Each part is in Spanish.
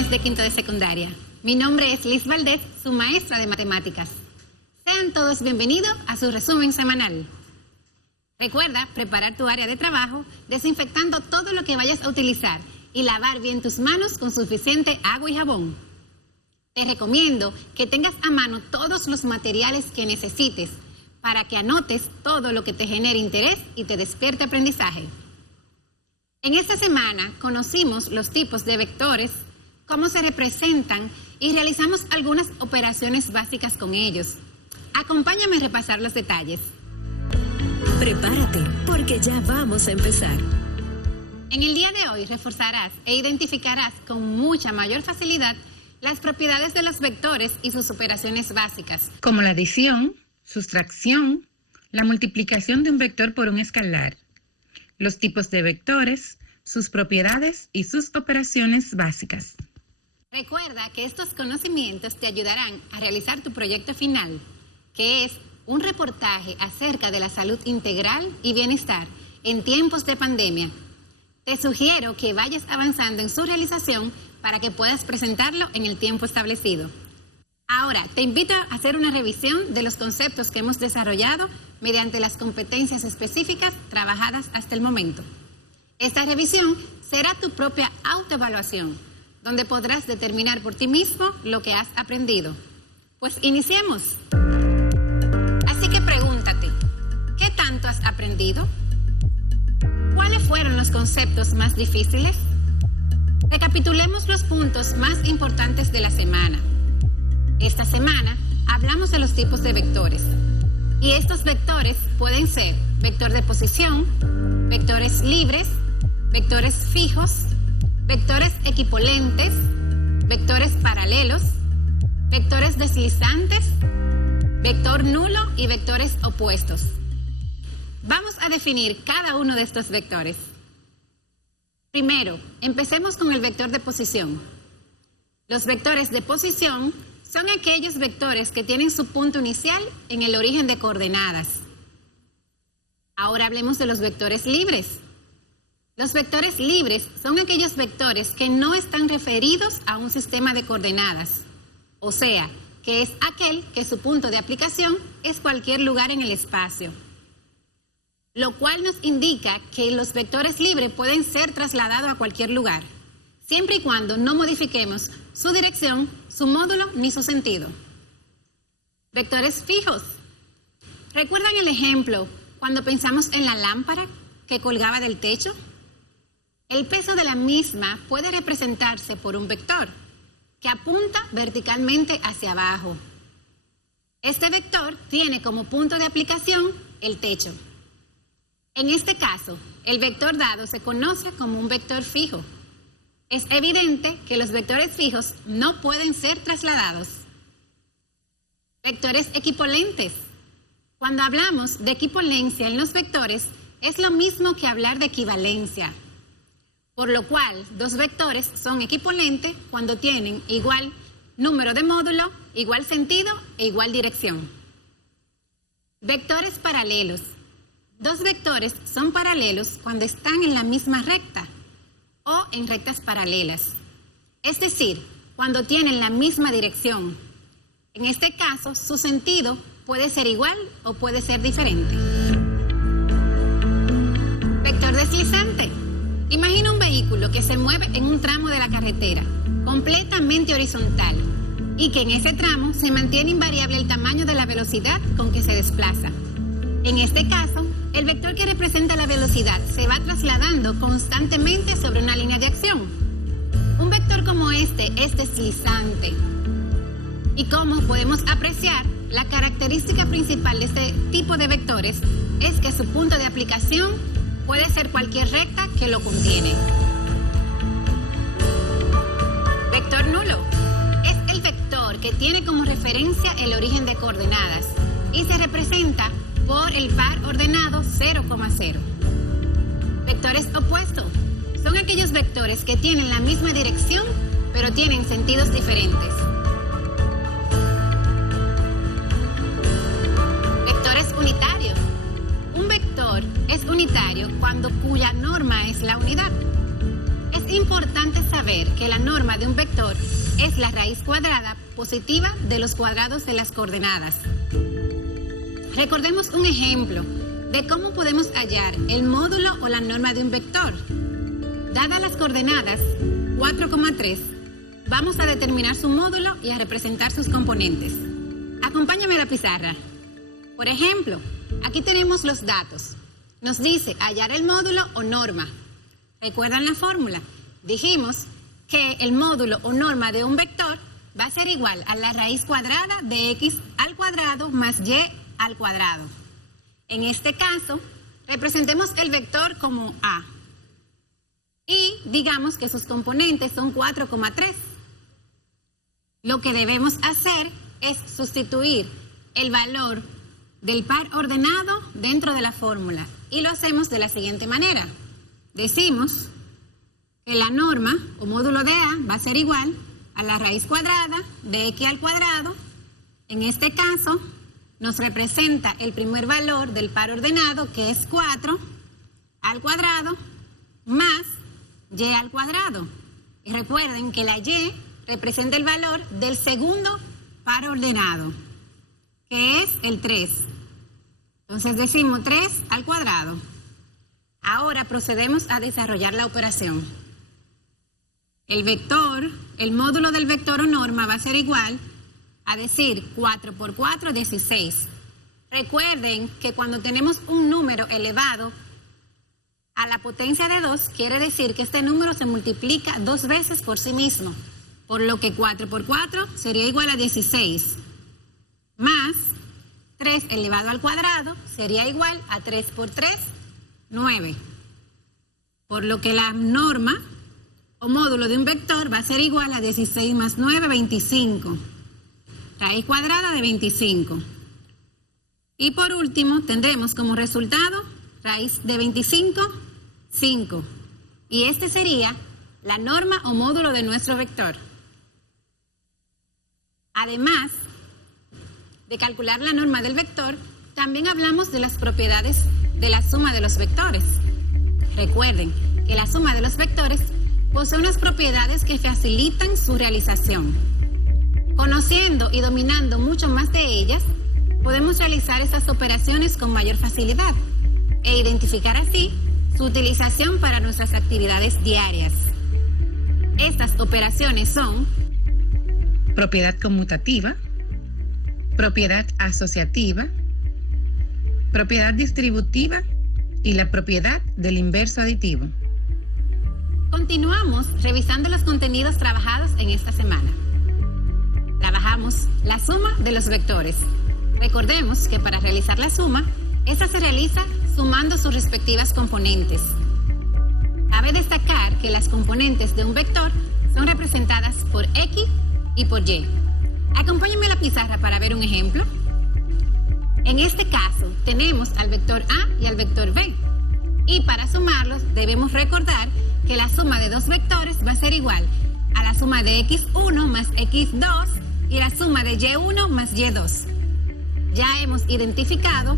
jóvenes de quinto de secundaria. Mi nombre es Liz Valdés, su maestra de matemáticas. Sean todos bienvenidos a su resumen semanal. Recuerda preparar tu área de trabajo desinfectando todo lo que vayas a utilizar y lavar bien tus manos con suficiente agua y jabón. Te recomiendo que tengas a mano todos los materiales que necesites para que anotes todo lo que te genere interés y te despierte aprendizaje. En esta semana conocimos los tipos de vectores, cómo se representan y realizamos algunas operaciones básicas con ellos. Acompáñame a repasar los detalles. Prepárate, porque ya vamos a empezar. En el día de hoy reforzarás e identificarás con mucha mayor facilidad las propiedades de los vectores y sus operaciones básicas, como la adición, sustracción, la multiplicación de un vector por un escalar, los tipos de vectores, sus propiedades y sus operaciones básicas. Recuerda que estos conocimientos te ayudarán a realizar tu proyecto final, que es un reportaje acerca de la salud integral y bienestar en tiempos de pandemia. Te sugiero que vayas avanzando en su realización para que puedas presentarlo en el tiempo establecido. Ahora, te invito a hacer una revisión de los conceptos que hemos desarrollado mediante las competencias específicas trabajadas hasta el momento. Esta revisión será tu propia autoevaluación, donde podrás determinar por ti mismo lo que has aprendido. Pues iniciemos. Así que pregúntate, ¿qué tanto has aprendido? ¿Cuáles fueron los conceptos más difíciles? Recapitulemos los puntos más importantes de la semana. Esta semana hablamos de los tipos de vectores. Y estos vectores pueden ser vector de posición, vectores libres, vectores fijos, vectores equipolentes, vectores paralelos, vectores deslizantes, vector nulo y vectores opuestos. Vamos a definir cada uno de estos vectores. Primero, empecemos con el vector de posición. Los vectores de posición son aquellos vectores que tienen su punto inicial en el origen de coordenadas. Ahora hablemos de los vectores libres. Los vectores libres son aquellos vectores que no están referidos a un sistema de coordenadas, o sea, que es aquel que su punto de aplicación es cualquier lugar en el espacio, lo cual nos indica que los vectores libres pueden ser trasladados a cualquier lugar, siempre y cuando no modifiquemos su dirección, su módulo ni su sentido. Vectores fijos. ¿Recuerdan el ejemplo cuando pensamos en la lámpara que colgaba del techo? El peso de la misma puede representarse por un vector que apunta verticalmente hacia abajo. Este vector tiene como punto de aplicación el techo. En este caso, el vector dado se conoce como un vector fijo. Es evidente que los vectores fijos no pueden ser trasladados. Vectores equipolentes. Cuando hablamos de equipolencia en los vectores, es lo mismo que hablar de equivalencia, por lo cual dos vectores son equipolentes cuando tienen igual número de módulo, igual sentido e igual dirección. Vectores paralelos. Dos vectores son paralelos cuando están en la misma recta o en rectas paralelas, es decir, cuando tienen la misma dirección. En este caso, su sentido puede ser igual o puede ser diferente. Vector deslizante. Imagina un vehículo que se mueve en un tramo de la carretera, completamente horizontal, y que en ese tramo se mantiene invariable el tamaño de la velocidad con que se desplaza. En este caso, el vector que representa la velocidad se va trasladando constantemente sobre una línea de acción. Un vector como este es deslizante. Y como podemos apreciar, la característica principal de este tipo de vectores es que su punto de aplicación puede ser cualquier recta que lo contiene. Vector nulo es el vector que tiene como referencia el origen de coordenadas y se representa por el par ordenado 0,0. Vectores opuestos son aquellos vectores que tienen la misma dirección, pero tienen sentidos diferentes. Vectores unitarios. Un vector es unitario cuando cuya norma es la unidad. Es importante saber que la norma de un vector es la raíz cuadrada positiva de los cuadrados de las coordenadas. Recordemos un ejemplo de cómo podemos hallar el módulo o la norma de un vector. Dadas las coordenadas 4,3, vamos a determinar su módulo y a representar sus componentes. Acompáñame a la pizarra. Por ejemplo, aquí tenemos los datos. Nos dice hallar el módulo o norma. ¿Recuerdan la fórmula? Dijimos que el módulo o norma de un vector va a ser igual a la raíz cuadrada de x al cuadrado más y al cuadrado. En este caso, representemos el vector como A. Y digamos que sus componentes son 4,3. Lo que debemos hacer es sustituir el valor del par ordenado dentro de la fórmula. Y lo hacemos de la siguiente manera. Decimos que la norma o módulo de A va a ser igual a la raíz cuadrada de x al cuadrado. En este caso, nos representa el primer valor del par ordenado, que es 4 al cuadrado, más y al cuadrado. Y recuerden que la y representa el valor del segundo par ordenado, que es el 3. Entonces decimos 3 al cuadrado. Ahora procedemos a desarrollar la operación. El vector, el módulo del vector o norma va a ser igual a decir 4 por 4, 16. Recuerden que cuando tenemos un número elevado a la potencia de 2, quiere decir que este número se multiplica 2 veces por sí mismo. Por lo que 4 por 4 sería igual a 16. Más 3 elevado al cuadrado sería igual a 3 por 3, 9. Por lo que la norma o módulo de un vector va a ser igual a 16 más 9, 25. Raíz cuadrada de 25. Y por último, tendremos como resultado raíz de 25, 5. Y este sería la norma o módulo de nuestro vector. Además de calcular la norma del vector, también hablamos de las propiedades de la suma de los vectores. Recuerden que la suma de los vectores posee unas propiedades que facilitan su realización. Conociendo y dominando mucho más de ellas, podemos realizar estas operaciones con mayor facilidad e identificar así su utilización para nuestras actividades diarias. Estas operaciones son propiedad conmutativa, propiedad asociativa, propiedad distributiva y la propiedad del inverso aditivo. Continuamos revisando los contenidos trabajados en esta semana. Trabajamos la suma de los vectores. Recordemos que para realizar la suma, esta se realiza sumando sus respectivas componentes. Cabe destacar que las componentes de un vector son representadas por X y por Y. Acompáñenme a la pizarra para ver un ejemplo. En este caso, tenemos al vector A y al vector B. Y para sumarlos, debemos recordar que la suma de dos vectores va a ser igual a la suma de X1 más X2 y la suma de Y1 más Y2. Ya hemos identificado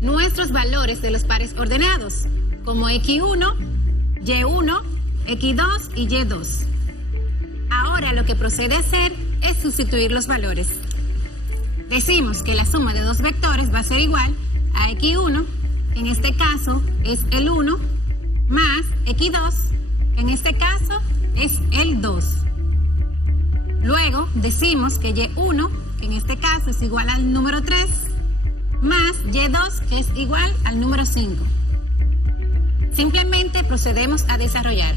nuestros valores de los pares ordenados, como X1, Y1, X2 y Y2. Ahora lo que procede a hacer es sustituir los valores. Decimos que la suma de dos vectores va a ser igual a X1, en este caso es el 1, más X2, en este caso es el 2. Luego decimos que Y1, que en este caso es igual al número 3, más Y2, que es igual al número 5. Simplemente procedemos a desarrollar.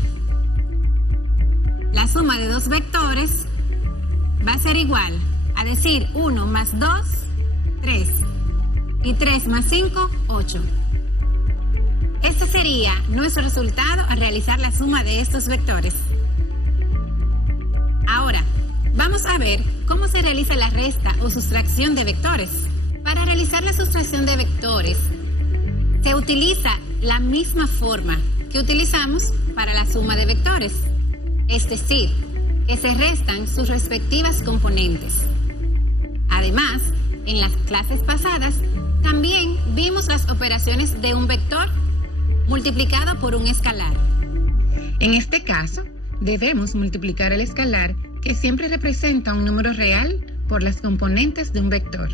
La suma de dos vectores va a ser igual a decir 1 más 2, 3. Y 3 más 5, 8. Este sería nuestro resultado al realizar la suma de estos vectores. Ahora, vamos a ver cómo se realiza la resta o sustracción de vectores. Para realizar la sustracción de vectores, se utiliza la misma forma que utilizamos para la suma de vectores, es decir, que se restan sus respectivas componentes. Además, en las clases pasadas, también vimos las operaciones de un vector multiplicado por un escalar. En este caso, debemos multiplicar el escalar, que siempre representa un número real, por las componentes de un vector.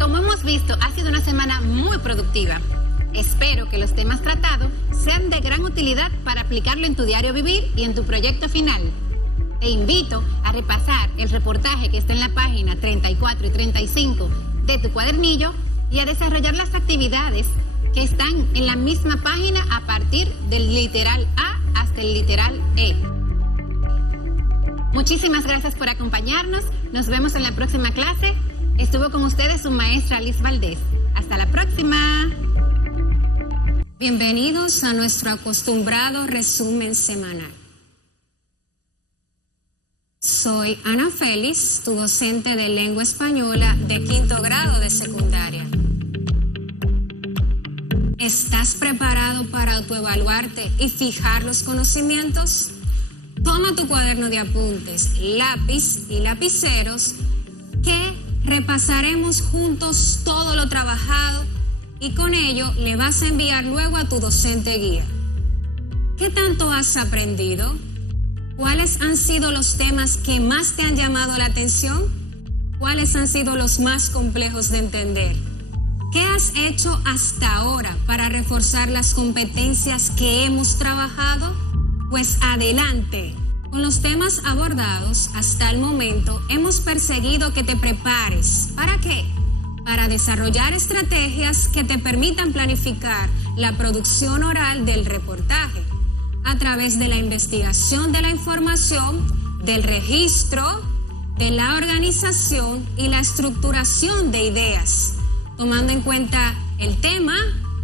Como hemos visto, ha sido una semana muy productiva. Espero que los temas tratados sean de gran utilidad para aplicarlo en tu diario vivir y en tu proyecto final. Te invito a repasar el reportaje que está en la página 34 y 35 de tu cuadernillo y a desarrollar las actividades que están en la misma página a partir del literal A hasta el literal E. Muchísimas gracias por acompañarnos. Nos vemos en la próxima clase. Estuvo con ustedes su maestra Liz Valdés. Hasta la próxima. Bienvenidos a nuestro acostumbrado resumen semanal. Soy Ana Félix, tu docente de lengua española de 5º grado de secundaria. ¿Estás preparado para autoevaluarte y fijar los conocimientos? Toma tu cuaderno de apuntes, lápiz y lapiceros, que repasaremos juntos todo lo trabajado y con ello le vas a enviar luego a tu docente guía. ¿Qué tanto has aprendido? ¿Cuáles han sido los temas que más te han llamado la atención? ¿Cuáles han sido los más complejos de entender? ¿Qué has hecho hasta ahora para reforzar las competencias que hemos trabajado? Pues adelante. Con los temas abordados hasta el momento, hemos perseguido que te prepares. ¿Para qué? Para desarrollar estrategias que te permitan planificar la producción oral del reportaje a través de la investigación de la información, del registro, de la organización y la estructuración de ideas, tomando en cuenta el tema,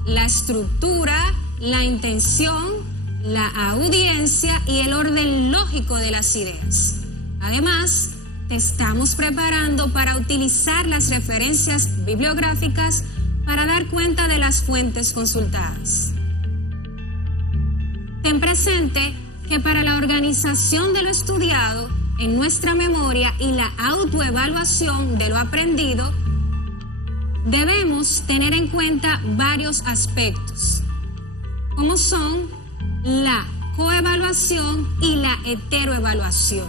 la estructura, la intención, la audiencia y el orden lógico de las ideas. Además, te estamos preparando para utilizar las referencias bibliográficas para dar cuenta de las fuentes consultadas. Ten presente que para la organización de lo estudiado en nuestra memoria y la autoevaluación de lo aprendido, debemos tener en cuenta varios aspectos, como son la coevaluación y la heteroevaluación.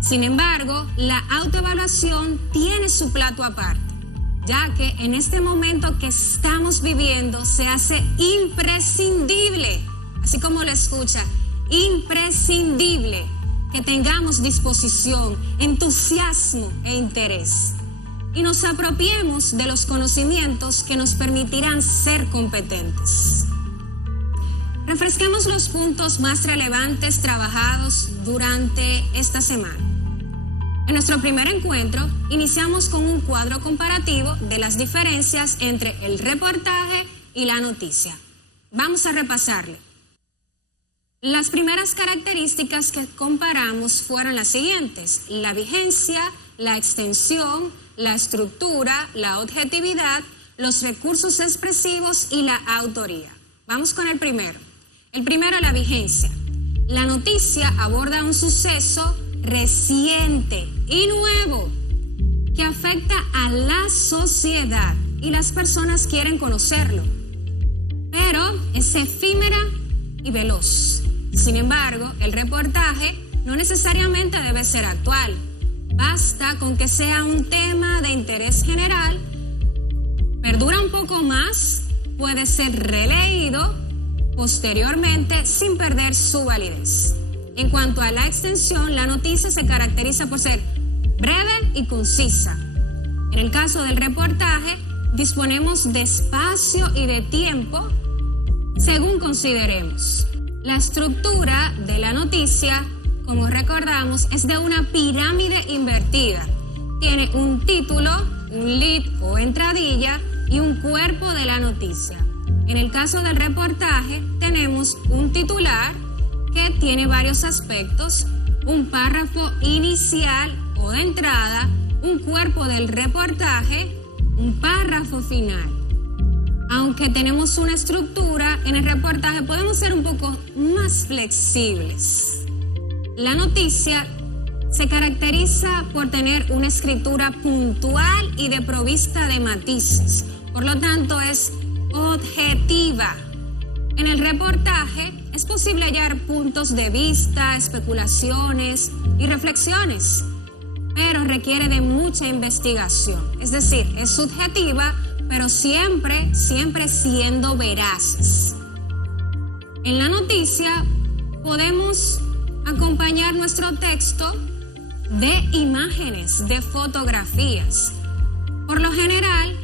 Sin embargo, la autoevaluación tiene su plato aparte, ya que en este momento que estamos viviendo se hace imprescindible, así como lo escucha, imprescindible que tengamos disposición, entusiasmo e interés y nos apropiemos de los conocimientos que nos permitirán ser competentes. Refresquemos los puntos más relevantes trabajados durante esta semana. En nuestro primer encuentro, iniciamos con un cuadro comparativo de las diferencias entre el reportaje y la noticia. Vamos a repasarle. Las primeras características que comparamos fueron las siguientes: la vigencia, la extensión, la estructura, la objetividad, los recursos expresivos y la autoría. Vamos con el primero. El primero, la vigencia. La noticia aborda un suceso reciente y nuevo que afecta a la sociedad y las personas quieren conocerlo, pero es efímera y veloz. Sin embargo, el reportaje no necesariamente debe ser actual. Basta con que sea un tema de interés general, perdura un poco más, puede ser releído posteriormente sin perder su validez. En cuanto a la extensión, la noticia se caracteriza por ser breve y concisa. En el caso del reportaje, disponemos de espacio y de tiempo según consideremos. La estructura de la noticia, como recordamos, es de una pirámide invertida. Tiene un título, un lead o entradilla y un cuerpo de la noticia. En el caso del reportaje, tenemos un titular que tiene varios aspectos, un párrafo inicial o de entrada, un cuerpo del reportaje, un párrafo final. Aunque tenemos una estructura, en el reportaje podemos ser un poco más flexibles. La noticia se caracteriza por tener una escritura puntual y desprovista de matices, por lo tanto es objetiva. En el reportaje es posible hallar puntos de vista, especulaciones y reflexiones, pero requiere de mucha investigación. Es decir, es subjetiva, pero siempre siendo veraces. En la noticia podemos acompañar nuestro texto de imágenes, de fotografías. Por lo general,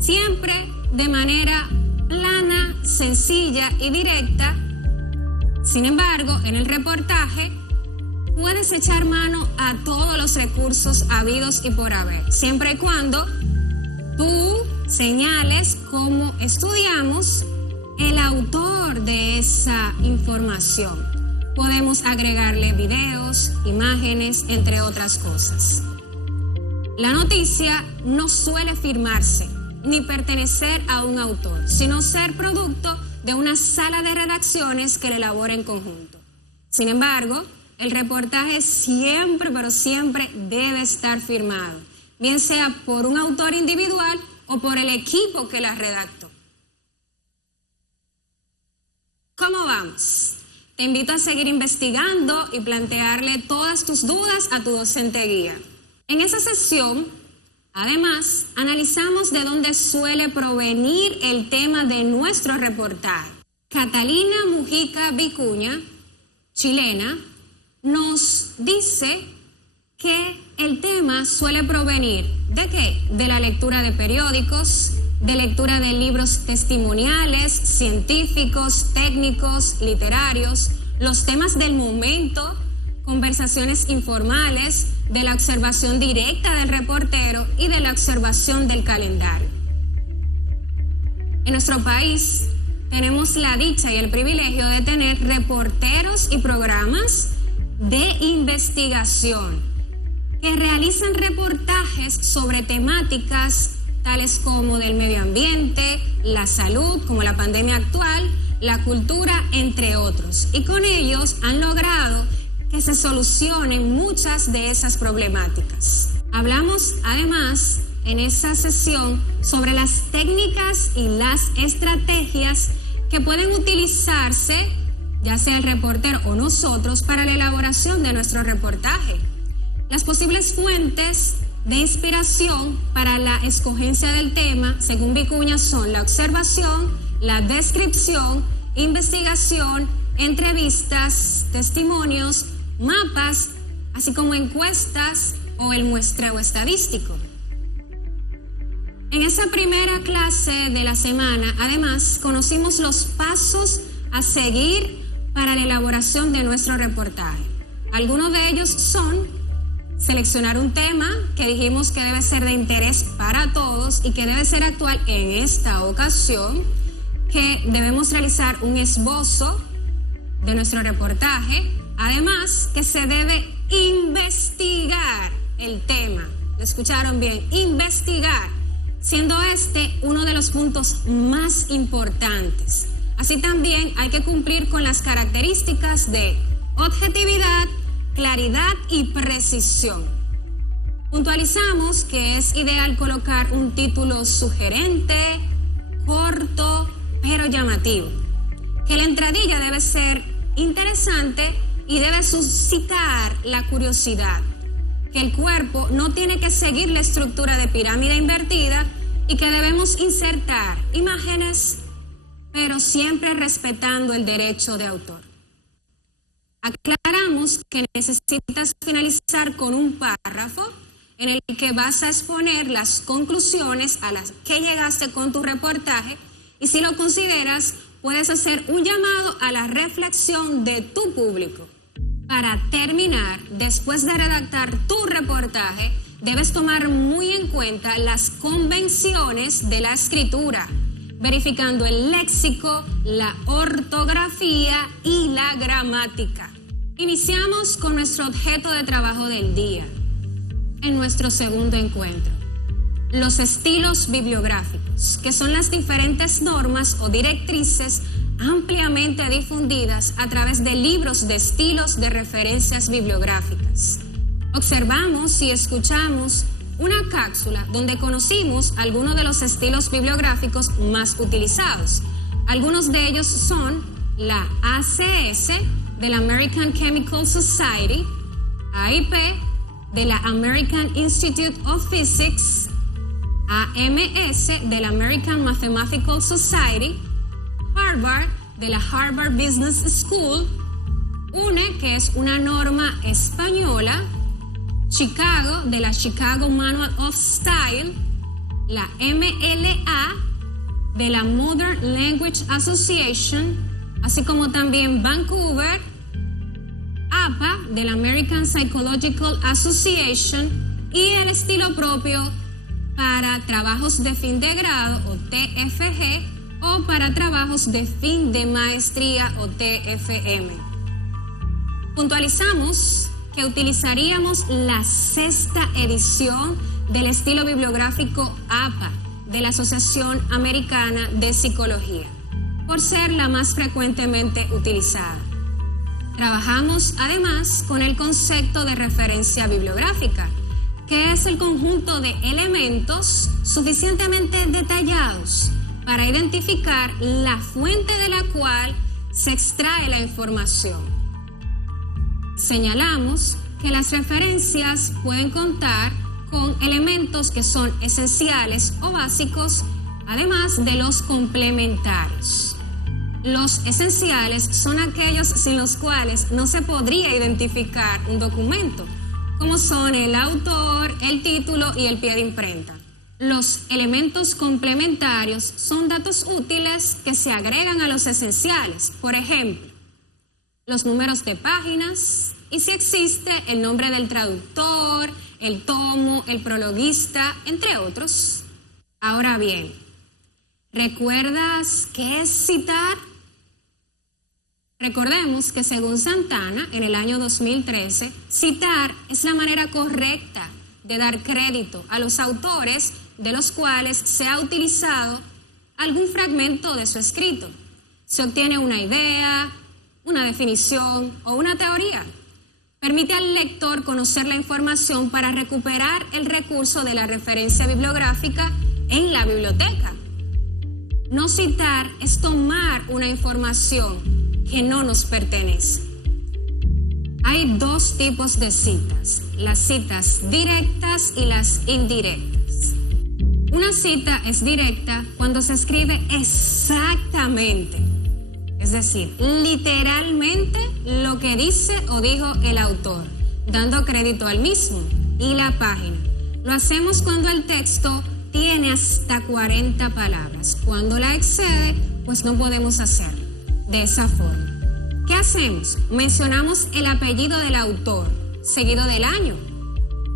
siempre de manera plana, sencilla y directa. Sin embargo, en el reportaje puedes echar mano a todos los recursos habidos y por haber, siempre y cuando tú señales cómo estudiamos el autor de esa información. Podemos agregarle videos, imágenes, entre otras cosas. La noticia no suele firmarse ni pertenecer a un autor, sino ser producto de una sala de redacciones que la elabora en conjunto. Sin embargo, el reportaje siempre, pero siempre debe estar firmado, bien sea por un autor individual o por el equipo que la redactó. ¿Cómo vamos? Te invito a seguir investigando y plantearle todas tus dudas a tu docente guía. En esa sesión, además, analizamos de dónde suele provenir el tema de nuestro reportaje. Catalina Mujica Vicuña, chilena, nos dice que el tema suele provenir ¿de qué? De la lectura de periódicos, de lectura de libros testimoniales, científicos, técnicos, literarios, los temas del momento, conversaciones informales, de la observación directa del reportero y de la observación del calendario. En nuestro país tenemos la dicha y el privilegio de tener reporteros y programas de investigación que realizan reportajes sobre temáticas tales como del medio ambiente, la salud, como la pandemia actual, la cultura, entre otros. Y con ellos han logrado que se solucionen muchas de esas problemáticas. Hablamos además en esa sesión sobre las técnicas y las estrategias que pueden utilizarse, ya sea el reportero o nosotros, para la elaboración de nuestro reportaje. Las posibles fuentes de inspiración para la escogencia del tema, según Vicuña, son la observación, la descripción, investigación, entrevistas, testimonios, mapas, así como encuestas o el muestreo estadístico. En esa primera clase de la semana, además, conocimos los pasos a seguir para la elaboración de nuestro reportaje. Algunos de ellos son seleccionar un tema que dijimos que debe ser de interés para todos y que debe ser actual en esta ocasión, que debemos realizar un esbozo de nuestro reportaje, además que se debe investigar el tema. ¿Lo escucharon bien? Investigar, siendo este uno de los puntos más importantes. Así también hay que cumplir con las características de objetividad, claridad y precisión. Puntualizamos que es ideal colocar un título sugerente, corto, pero llamativo. Que la entradilla debe ser interesante y debe suscitar la curiosidad. Que el cuerpo no tiene que seguir la estructura de pirámide invertida y que debemos insertar imágenes, pero siempre respetando el derecho de autor. Aclaramos que necesitas finalizar con un párrafo en el que vas a exponer las conclusiones a las que llegaste con tu reportaje y, si lo consideras, puedes hacer un llamado a la reflexión de tu público. Para terminar, después de redactar tu reportaje, debes tomar muy en cuenta las convenciones de la escritura, verificando el léxico, la ortografía y la gramática. Iniciamos con nuestro objeto de trabajo del día, en nuestro segundo encuentro. Los estilos bibliográficos, que son las diferentes normas o directrices ampliamente difundidas a través de libros de estilos de referencias bibliográficas. Observamos y escuchamos una cápsula donde conocimos algunos de los estilos bibliográficos más utilizados. Algunos de ellos son la ACS de la American Chemical Society, AIP de la American Institute of Physics, AMS de la American Mathematical Society, Harvard de la Harvard Business School, UNE, que es una norma española, Chicago de la Chicago Manual of Style, la MLA de la Modern Language Association, así como también Vancouver, APA de la American Psychological Association y el estilo propio para trabajos de fin de grado o TFG o para trabajos de fin de maestría o TFM. Puntualizamos que utilizaríamos la 6ª edición del estilo bibliográfico APA de la Asociación Americana de Psicología, por ser la más frecuentemente utilizada. Trabajamos además con el concepto de referencia bibliográfica, que es el conjunto de elementos suficientemente detallados para identificar la fuente de la cual se extrae la información. Señalamos que las referencias pueden contar con elementos que son esenciales o básicos, además de los complementarios. Los esenciales son aquellos sin los cuales no se podría identificar un documento, como son el autor, el título y el pie de imprenta. Los elementos complementarios son datos útiles que se agregan a los esenciales, por ejemplo, los números de páginas y si existe el nombre del traductor, el tomo, el prologuista, entre otros. Ahora bien, ¿recuerdas qué es citar? Recordemos que según Santana, en el año 2013, citar es la manera correcta de dar crédito a los autores de los cuales se ha utilizado algún fragmento de su escrito. Se obtiene una idea, una definición o una teoría. Permite al lector conocer la información para recuperar el recurso de la referencia bibliográfica en la biblioteca. No citar es tomar una información que no nos pertenece. Hay dos tipos de citas, las citas directas y las indirectas. Una cita es directa cuando se escribe exactamente, es decir, literalmente lo que dice o dijo el autor, dando crédito al mismo y la página. Lo hacemos cuando el texto tiene hasta 40 palabras. Cuando la excede, pues no podemos hacerlo de esa forma. ¿Qué hacemos? Mencionamos el apellido del autor, seguido del año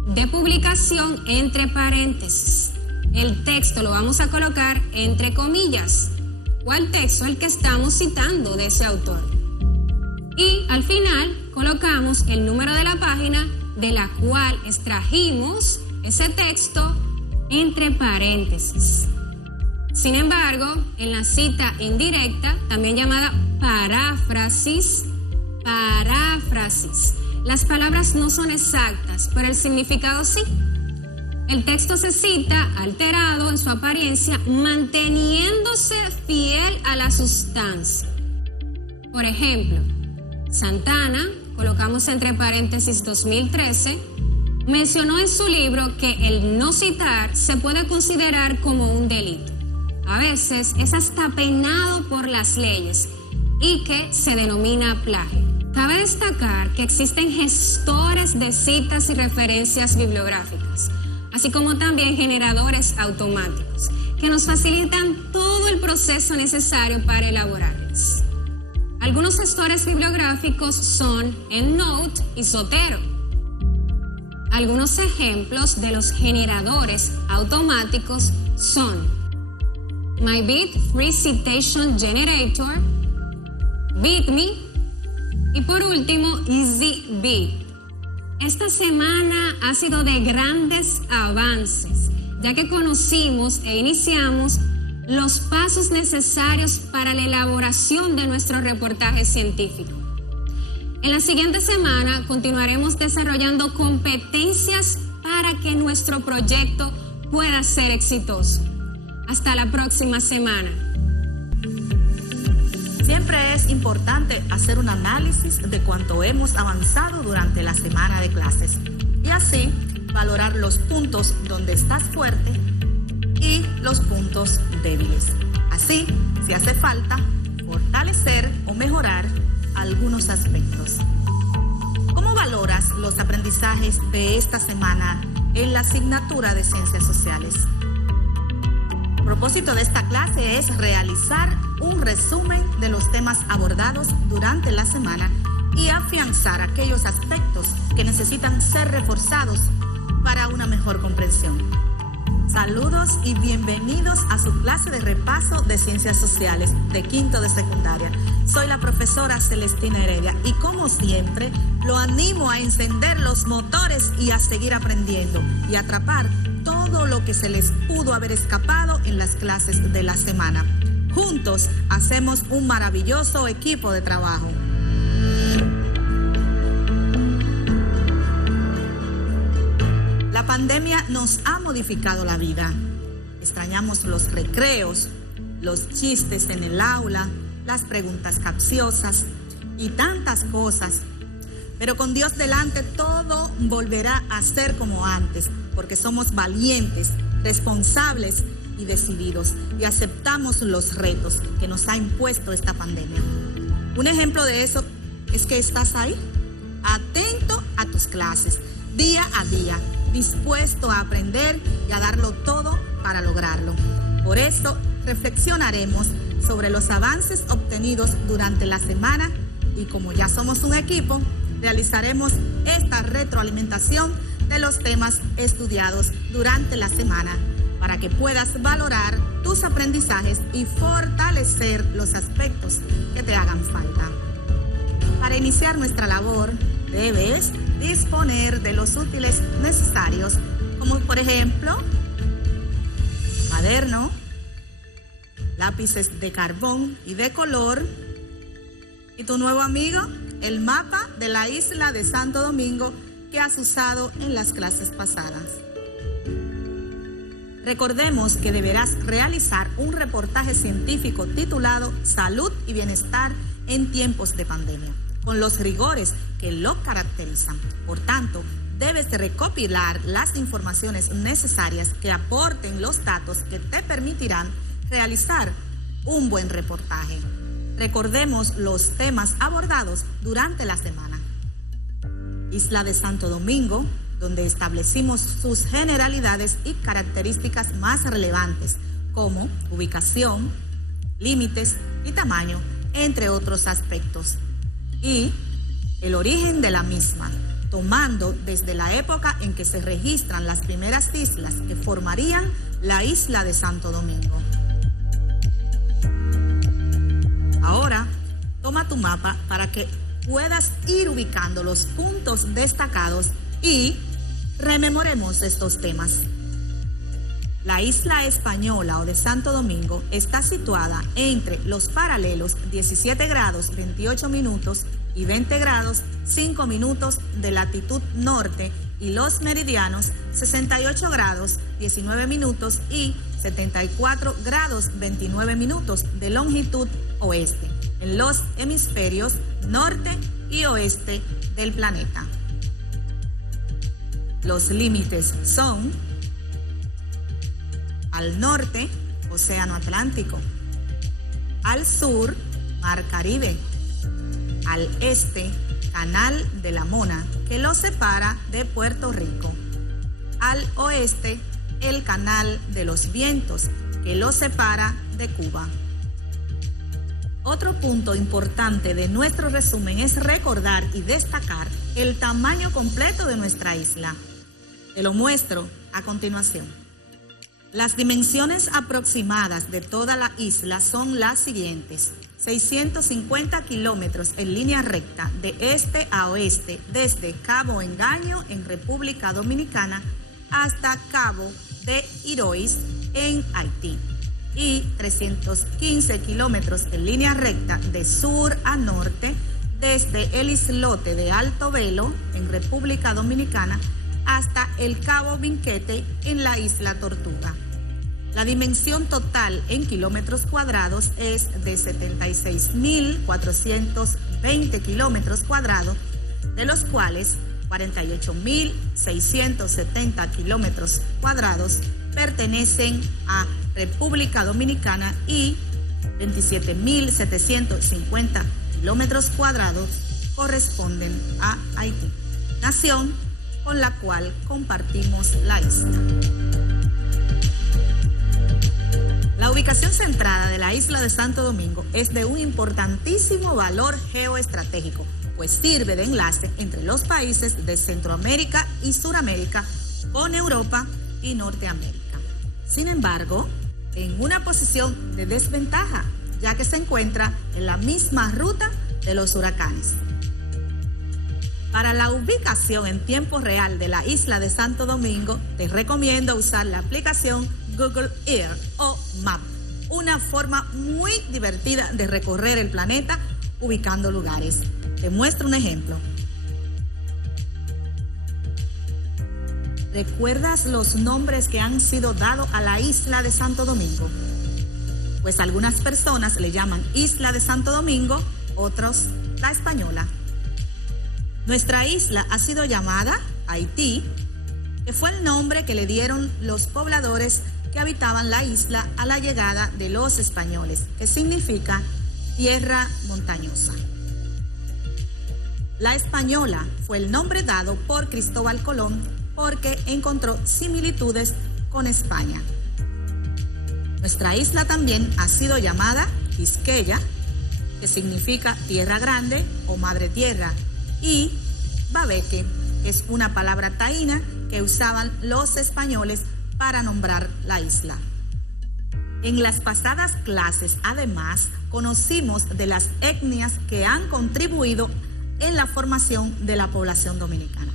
de publicación entre paréntesis. El texto lo vamos a colocar entre comillas. ¿Cuál texto? El que estamos citando de ese autor. Y al final colocamos el número de la página de la cual extrajimos ese texto entre paréntesis. Sin embargo, en la cita indirecta, también llamada paráfrasis, las palabras no son exactas, pero el significado sí. El texto se cita alterado en su apariencia, manteniéndose fiel a la sustancia. Por ejemplo, Santana, colocamos entre paréntesis 2013, mencionó en su libro que el no citar se puede considerar como un delito. A veces es hasta penado por las leyes y que se denomina plagio. Cabe destacar que existen gestores de citas y referencias bibliográficas, así como también generadores automáticos, que nos facilitan todo el proceso necesario para elaborarlas. Algunos gestores bibliográficos son EndNote y Zotero. Algunos ejemplos de los generadores automáticos son MyBit Free Citation Generator, BitMe y por último EasyBit. Esta semana ha sido de grandes avances, ya que conocimos e iniciamos los pasos necesarios para la elaboración de nuestro reportaje científico. En la siguiente semana continuaremos desarrollando competencias para que nuestro proyecto pueda ser exitoso. Hasta la próxima semana. Siempre es importante hacer un análisis de cuánto hemos avanzado durante la semana de clases y así valorar los puntos donde estás fuerte y los puntos débiles. Así, si hace falta, fortalecer o mejorar algunos aspectos. ¿Cómo valoras los aprendizajes de esta semana en la asignatura de Ciencias Sociales? El propósito de esta clase es realizar un resumen de los temas abordados durante la semana y afianzar aquellos aspectos que necesitan ser reforzados para una mejor comprensión. Saludos y bienvenidos a su clase de repaso de Ciencias Sociales de quinto de secundaria. Soy la profesora Celestina Heredia y como siempre lo animo a encender los motores y a seguir aprendiendo y atrapar todo lo que se les pudo haber escapado en las clases de la semana. Juntos hacemos un maravilloso equipo de trabajo. La pandemia nos ha modificado la vida. Extrañamos los recreos, los chistes en el aula, las preguntas capciosas y tantas cosas. Pero con Dios delante todo volverá a ser como antes, porque somos valientes, responsables y decididos y aceptamos los retos que nos ha impuesto esta pandemia. Un ejemplo de eso es que estás ahí, atento a tus clases, día a día, dispuesto a aprender y a darlo todo para lograrlo. Por eso reflexionaremos sobre los avances obtenidos durante la semana y como ya somos un equipo, realizaremos esta retroalimentación de los temas estudiados durante la semana para que puedas valorar tus aprendizajes y fortalecer los aspectos que te hagan falta. Para iniciar nuestra labor, debes disponer de los útiles necesarios, como por ejemplo, cuaderno, lápices de carbón y de color, y tu nuevo amigo, el mapa de la isla de Santo Domingo que has usado en las clases pasadas. Recordemos que deberás realizar un reportaje científico titulado Salud y Bienestar en tiempos de pandemia, con los rigores que lo caracterizan. Por tanto, debes de recopilar las informaciones necesarias que aporten los datos que te permitirán realizar un buen reportaje. Recordemos los temas abordados durante la semana. Isla de Santo Domingo, donde establecimos sus generalidades y características más relevantes, como ubicación, límites y tamaño, entre otros aspectos. Y el origen de la misma, tomando desde la época en que se registran las primeras islas que formarían la isla de Santo Domingo. Ahora, toma tu mapa para que puedas ir ubicando los puntos destacados y rememoremos estos temas. La isla española o de Santo Domingo está situada entre los paralelos 17 grados 28 minutos y 20 grados 5 minutos de latitud norte y los meridianos 68 grados 19 minutos y 74 grados 29 minutos de longitud oeste, en los hemisferios norte y oeste del planeta. Los límites son: al norte, Océano Atlántico; al sur, Mar Caribe; al este, Canal de la Mona, que lo separa de Puerto Rico; al oeste, el Canal de los Vientos, que lo separa de Cuba. Otro punto importante de nuestro resumen es recordar y destacar el tamaño completo de nuestra isla. Te lo muestro a continuación. Las dimensiones aproximadas de toda la isla son las siguientes: 650 kilómetros en línea recta de este a oeste, desde Cabo Engaño en República Dominicana hasta Cabo de Irois en Haití, y 315 kilómetros en línea recta de sur a norte desde el islote de Alto Velo en República Dominicana hasta el Cabo Vinquete en la isla Tortuga. La dimensión total en kilómetros cuadrados es de 76.420 kilómetros cuadrados, de los cuales 48.670 kilómetros cuadrados pertenecen a República Dominicana y 27.750 kilómetros cuadrados corresponden a Haití, nación con la cual compartimos la isla. La ubicación centrada de la isla de Santo Domingo es de un importantísimo valor geoestratégico, pues sirve de enlace entre los países de Centroamérica y Suramérica con Europa y Norteamérica. Sin embargo, en una posición de desventaja, ya que se encuentra en la misma ruta de los huracanes. Para la ubicación en tiempo real de la isla de Santo Domingo, te recomiendo usar la aplicación Google Earth o Map, una forma muy divertida de recorrer el planeta ubicando lugares. Te muestro un ejemplo. ¿Recuerdas los nombres que han sido dados a la isla de Santo Domingo? Pues algunas personas le llaman Isla de Santo Domingo, otros La Española. Nuestra isla ha sido llamada Haití, que fue el nombre que le dieron los pobladores que habitaban la isla a la llegada de los españoles, que significa tierra montañosa. La Española fue el nombre dado por Cristóbal Colón porque encontró similitudes con España. Nuestra isla también ha sido llamada Quisqueya, que significa tierra grande o madre tierra, y Babeque, que es una palabra taína que usaban los españoles para nombrar la isla. En las pasadas clases, además, conocimos de las etnias que han contribuido en la formación de la población dominicana,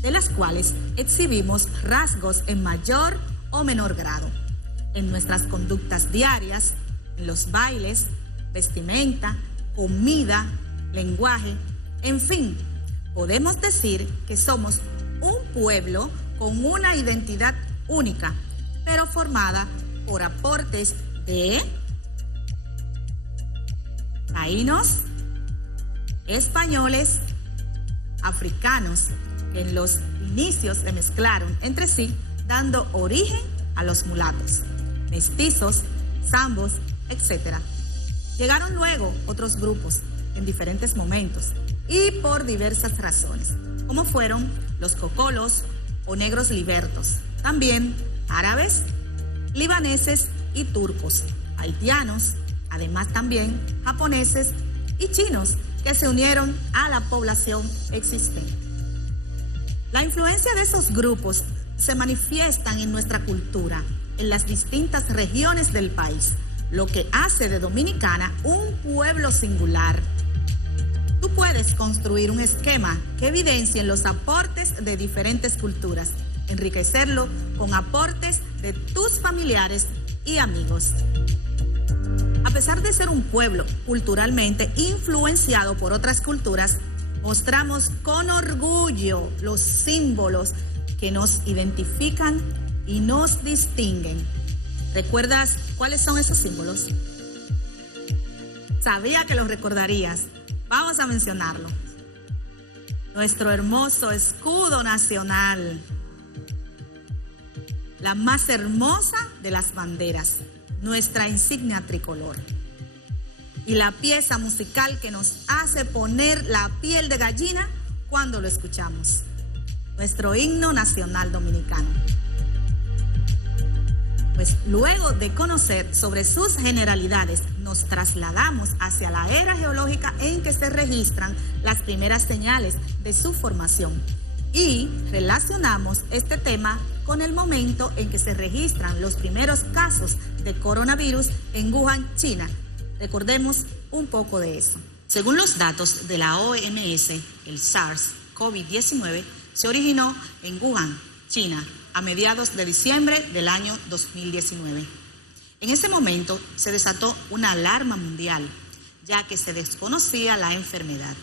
de las cuales exhibimos rasgos en mayor o menor grado en nuestras conductas diarias, en los bailes, vestimenta, comida, lenguaje, en fin, podemos decir que somos un pueblo con una identidad única, pero formada por aportes de taínos, españoles, africanos, que en los inicios se mezclaron entre sí, dando origen a los mulatos, mestizos, zambos, etc. Llegaron luego otros grupos en diferentes momentos y por diversas razones, como fueron los cocolos o negros libertos, también árabes, libaneses y turcos, haitianos, además también japoneses y chinos que se unieron a la población existente. La influencia de esos grupos se manifiestan en nuestra cultura, en las distintas regiones del país, lo que hace de Dominicana un pueblo singular. Tú puedes construir un esquema que evidencie los aportes de diferentes culturas, enriquecerlo con aportes de tus familiares y amigos. A pesar de ser un pueblo culturalmente influenciado por otras culturas, mostramos con orgullo los símbolos que nos identifican y nos distinguen. ¿Recuerdas cuáles son esos símbolos? Sabía que los recordarías. Vamos a mencionarlo. Nuestro hermoso escudo nacional, la más hermosa de las banderas, nuestra insignia tricolor, y la pieza musical que nos hace poner la piel de gallina cuando lo escuchamos, nuestro himno nacional dominicano. Pues luego de conocer sobre sus generalidades, nos trasladamos hacia la era geológica en que se registran las primeras señales de su formación y relacionamos este tema con el momento en que se registran los primeros casos de coronavirus en Wuhan, China. Recordemos un poco de eso. Según los datos de la OMS, el SARS-CoV-19 se originó en Wuhan, China, a mediados de diciembre del año 2019. En ese momento se desató una alarma mundial, ya que se desconocía la enfermedad.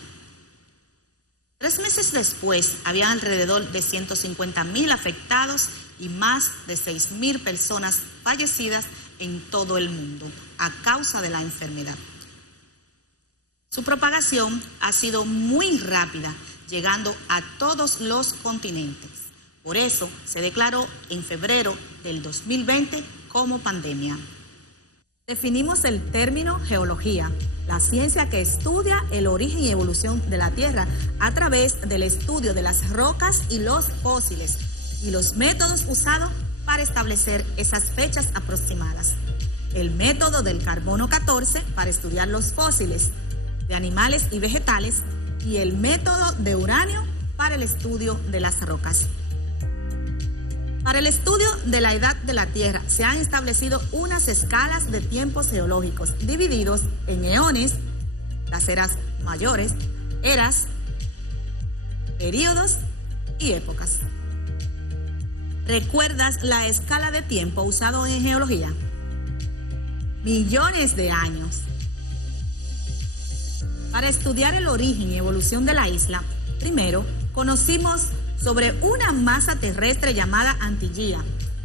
3 meses después, había alrededor de 150,000 afectados y más de 6,000 personas fallecidas en todo el mundo a causa de la enfermedad. Su propagación ha sido muy rápida, llegando a todos los continentes. Por eso se declaró en febrero del 2020 como pandemia. Definimos el término geología, la ciencia que estudia el origen y evolución de la Tierra a través del estudio de las rocas y los fósiles y los métodos usados para establecer esas fechas aproximadas. El método del carbono 14 para estudiar los fósiles de animales y vegetales y el método de uranio para el estudio de las rocas. Para el estudio de la edad de la Tierra se han establecido unas escalas de tiempos geológicos divididos en eones, las eras mayores, eras, períodos y épocas. ¿Recuerdas la escala de tiempo usado en geología? Millones de años. Para estudiar el origen y evolución de la isla, primero conocimos sobre una masa terrestre llamada Antillía,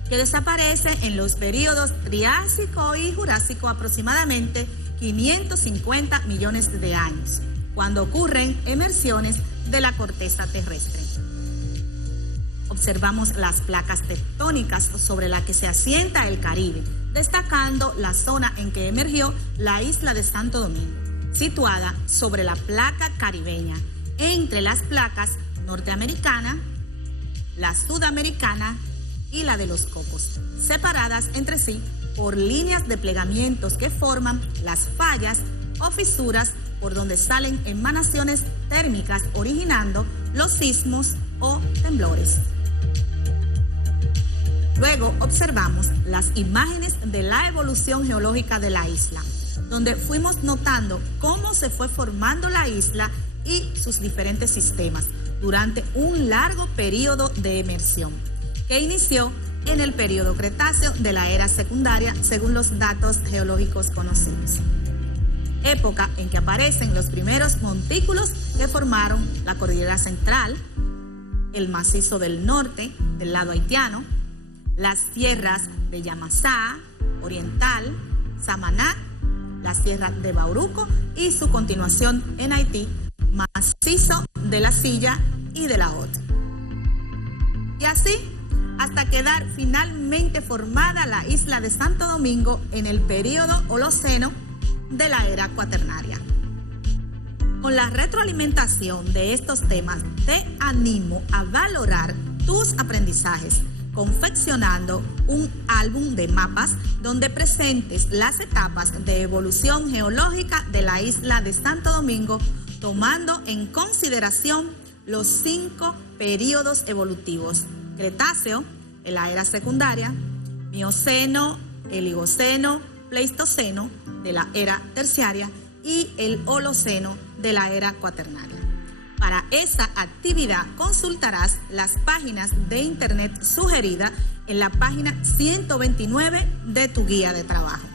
que desaparece en los períodos Triásico y Jurásico aproximadamente 550 millones de años, cuando ocurren emersiones de la corteza terrestre. Observamos las placas tectónicas sobre las que se asienta el Caribe, destacando la zona en que emergió la isla de Santo Domingo, situada sobre la placa caribeña, entre las placas norteamericana, la sudamericana y la de los Cocos, separadas entre sí por líneas de plegamientos que forman las fallas o fisuras por donde salen emanaciones térmicas originando los sismos o temblores. Luego observamos las imágenes de la evolución geológica de la isla, donde fuimos notando cómo se fue formando la isla y sus diferentes sistemas durante un largo periodo de emersión, que inició en el periodo Cretáceo de la era secundaria, según los datos geológicos conocidos. Época en que aparecen los primeros montículos que formaron la cordillera central, el macizo del norte, del lado haitiano, las sierras de Yamasá, Oriental, Samaná, la sierra de Bauruco y su continuación en Haití, macizo de la Silla y de la Otra. Y así hasta quedar finalmente formada la isla de Santo Domingo en el período Holoceno de la era cuaternaria. Con la retroalimentación de estos temas, te animo a valorar tus aprendizajes, confeccionando un álbum de mapas donde presentes las etapas de evolución geológica de la isla de Santo Domingo, tomando en consideración los 5 períodos evolutivos: Cretáceo, en la era secundaria, Mioceno, el Oligoceno, Pleistoceno, de la era terciaria, y el Holoceno, de la era cuaternaria. Para esa actividad consultarás las páginas de internet sugeridas en la página 129 de tu guía de trabajo.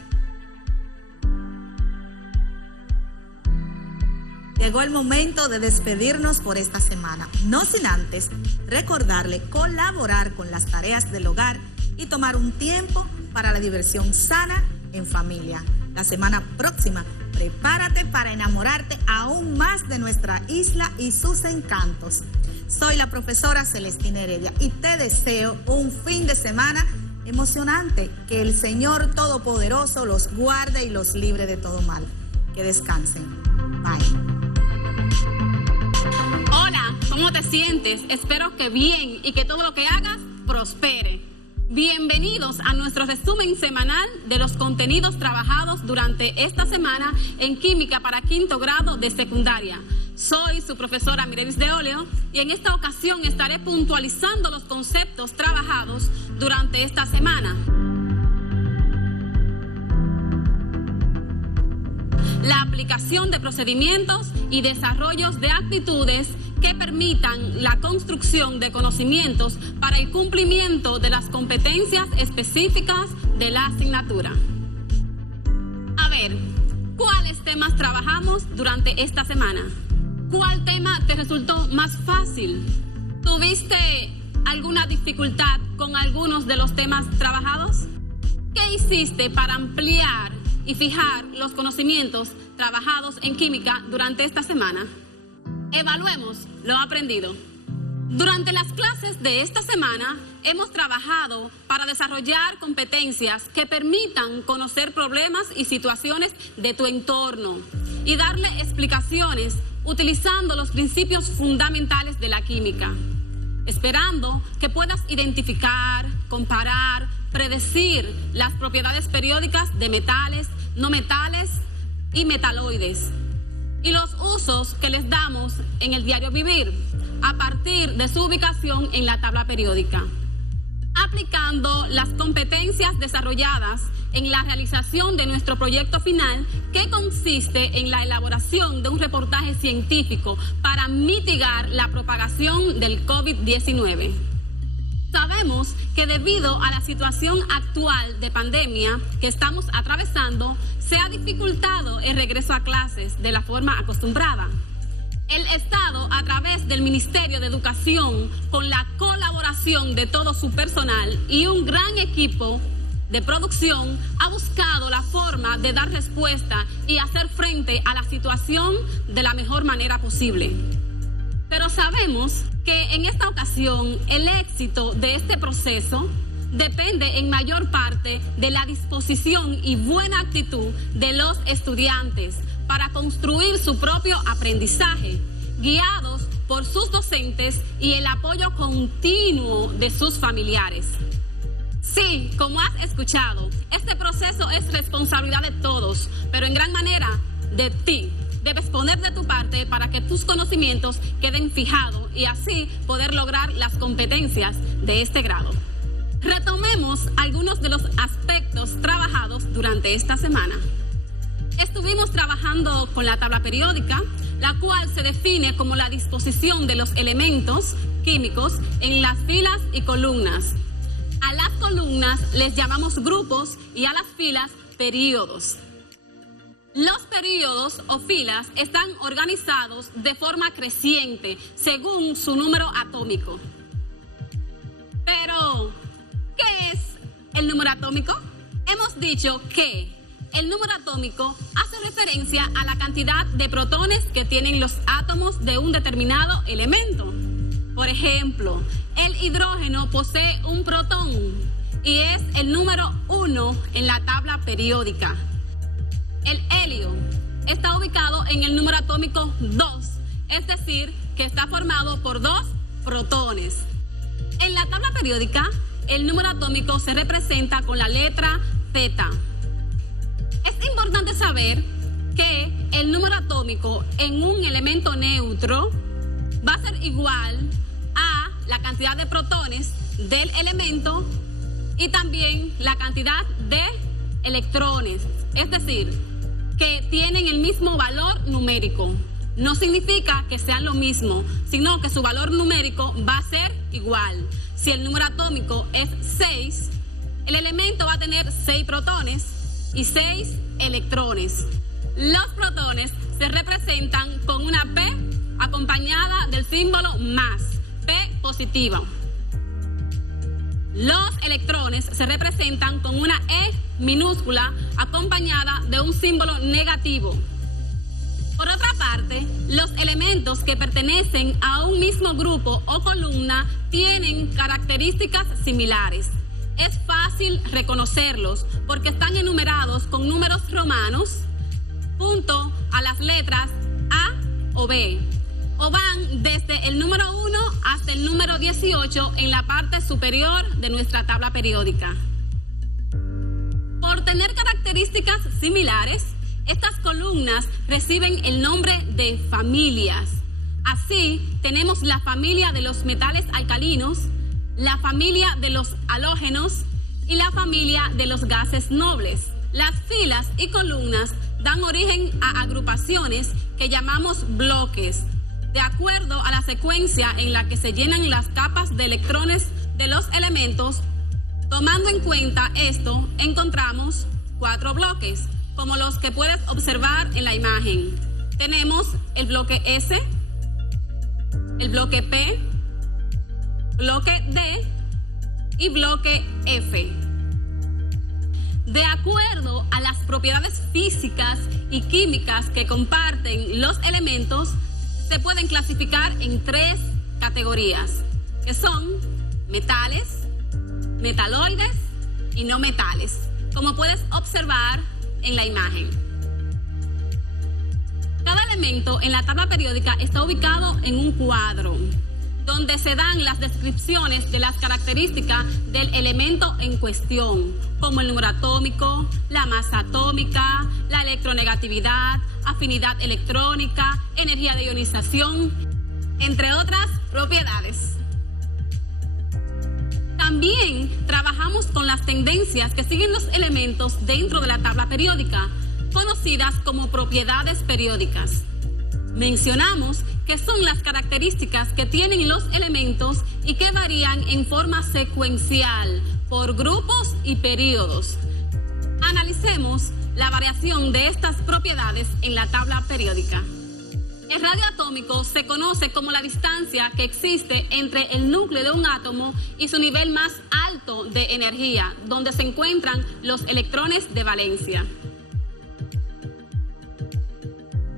Llegó el momento de despedirnos por esta semana, no sin antes recordarle colaborar con las tareas del hogar y tomar un tiempo para la diversión sana en familia. La semana próxima, prepárate para enamorarte aún más de nuestra isla y sus encantos. Soy la profesora Celestina Heredia y te deseo un fin de semana emocionante. Que el Señor Todopoderoso los guarde y los libre de todo mal. Que descansen. Bye. Hola, ¿cómo te sientes? Espero que bien y que todo lo que hagas prospere. Bienvenidos a nuestro resumen semanal de los contenidos trabajados durante esta semana en Química para quinto grado de secundaria. Soy su profesora Mirelis de Oleo y en esta ocasión estaré puntualizando los conceptos trabajados durante esta semana. La aplicación de procedimientos y desarrollos de actitudes que permitan la construcción de conocimientos para el cumplimiento de las competencias específicas de la asignatura. A ver, ¿cuáles temas trabajamos durante esta semana? ¿Cuál tema te resultó más fácil? ¿Tuviste alguna dificultad con algunos de los temas trabajados? ¿Qué hiciste para ampliar y fijar los conocimientos trabajados en química durante esta semana? Evaluemos lo aprendido. Durante las clases de esta semana hemos trabajado para desarrollar competencias que permitan conocer problemas y situaciones de tu entorno y darle explicaciones utilizando los principios fundamentales de la química, esperando que puedas identificar, comparar, predecir las propiedades periódicas de metales, no metales y metaloides, y los usos que les damos en el diario vivir a partir de su ubicación en la tabla periódica, aplicando las competencias desarrolladas en la realización de nuestro proyecto final, que consiste en la elaboración de un reportaje científico para mitigar la propagación del COVID-19. Sabemos que debido a la situación actual de pandemia que estamos atravesando, se ha dificultado el regreso a clases de la forma acostumbrada. El Estado, a través del Ministerio de Educación, con la colaboración de todo su personal y un gran equipo de producción, ha buscado la forma de dar respuesta y hacer frente a la situación de la mejor manera posible. Pero sabemos que en esta ocasión el éxito de este proceso depende en mayor parte de la disposición y buena actitud de los estudiantes para construir su propio aprendizaje, guiados por sus docentes y el apoyo continuo de sus familiares. Sí, como has escuchado, este proceso es responsabilidad de todos, pero en gran manera de ti. Debes poner de tu parte para que tus conocimientos queden fijados y así poder lograr las competencias de este grado. Retomemos algunos de los aspectos trabajados durante esta semana. Estuvimos trabajando con la tabla periódica, la cual se define como la disposición de los elementos químicos en las filas y columnas. A las columnas les llamamos grupos y a las filas períodos. Los períodos o filas están organizados de forma creciente según su número atómico. Pero, ¿qué es el número atómico? Hemos dicho que el número atómico hace referencia a la cantidad de protones que tienen los átomos de un determinado elemento. Por ejemplo, el hidrógeno posee un protón y es el número 1 en la tabla periódica. El helio está ubicado en el número atómico 2, es decir, que está formado por 2 protones. En la tabla periódica, el número atómico se representa con la letra Z. Es importante saber que el número atómico en un elemento neutro va a ser igual a la cantidad de protones del elemento y también la cantidad de electrones, es decir, que tienen el mismo valor numérico. No significa que sean lo mismo, sino que su valor numérico va a ser igual. Si el número atómico es 6, el elemento va a tener 6 protones y 6 electrones. Los protones se representan con una P acompañada del símbolo más, P positiva. Los electrones se representan con una E minúscula acompañada de un símbolo negativo. Por otra parte, los elementos que pertenecen a un mismo grupo o columna tienen características similares. Es fácil reconocerlos porque están enumerados con números romanos junto a las letras A o B, o van desde el número 1 hasta el número 18 en la parte superior de nuestra tabla periódica. Por tener características similares, estas columnas reciben el nombre de familias. Así, tenemos la familia de los metales alcalinos, la familia de los halógenos y la familia de los gases nobles. Las filas y columnas dan origen a agrupaciones que llamamos bloques, de acuerdo a la secuencia en la que se llenan las capas de electrones de los elementos. Tomando en cuenta esto, encontramos 4 bloques, como los que puedes observar en la imagen. Tenemos el bloque S, el bloque P, bloque D y bloque F. De acuerdo a las propiedades físicas y químicas que comparten los elementos, se pueden clasificar en 3 categorías, que son metales, metaloides y no metales, como puedes observar en la imagen. Cada elemento en la tabla periódica está ubicado en un cuadro, donde se dan las descripciones de las características del elemento en cuestión, como el número atómico, la masa atómica, la electronegatividad, afinidad electrónica, energía de ionización, entre otras propiedades. También trabajamos con las tendencias que siguen los elementos dentro de la tabla periódica, conocidas como propiedades periódicas. Mencionamos que son las características que tienen los elementos y que varían en forma secuencial por grupos y periodos. Analicemos la variación de estas propiedades en la tabla periódica. El radio atómico se conoce como la distancia que existe entre el núcleo de un átomo y su nivel más alto de energía, donde se encuentran los electrones de valencia.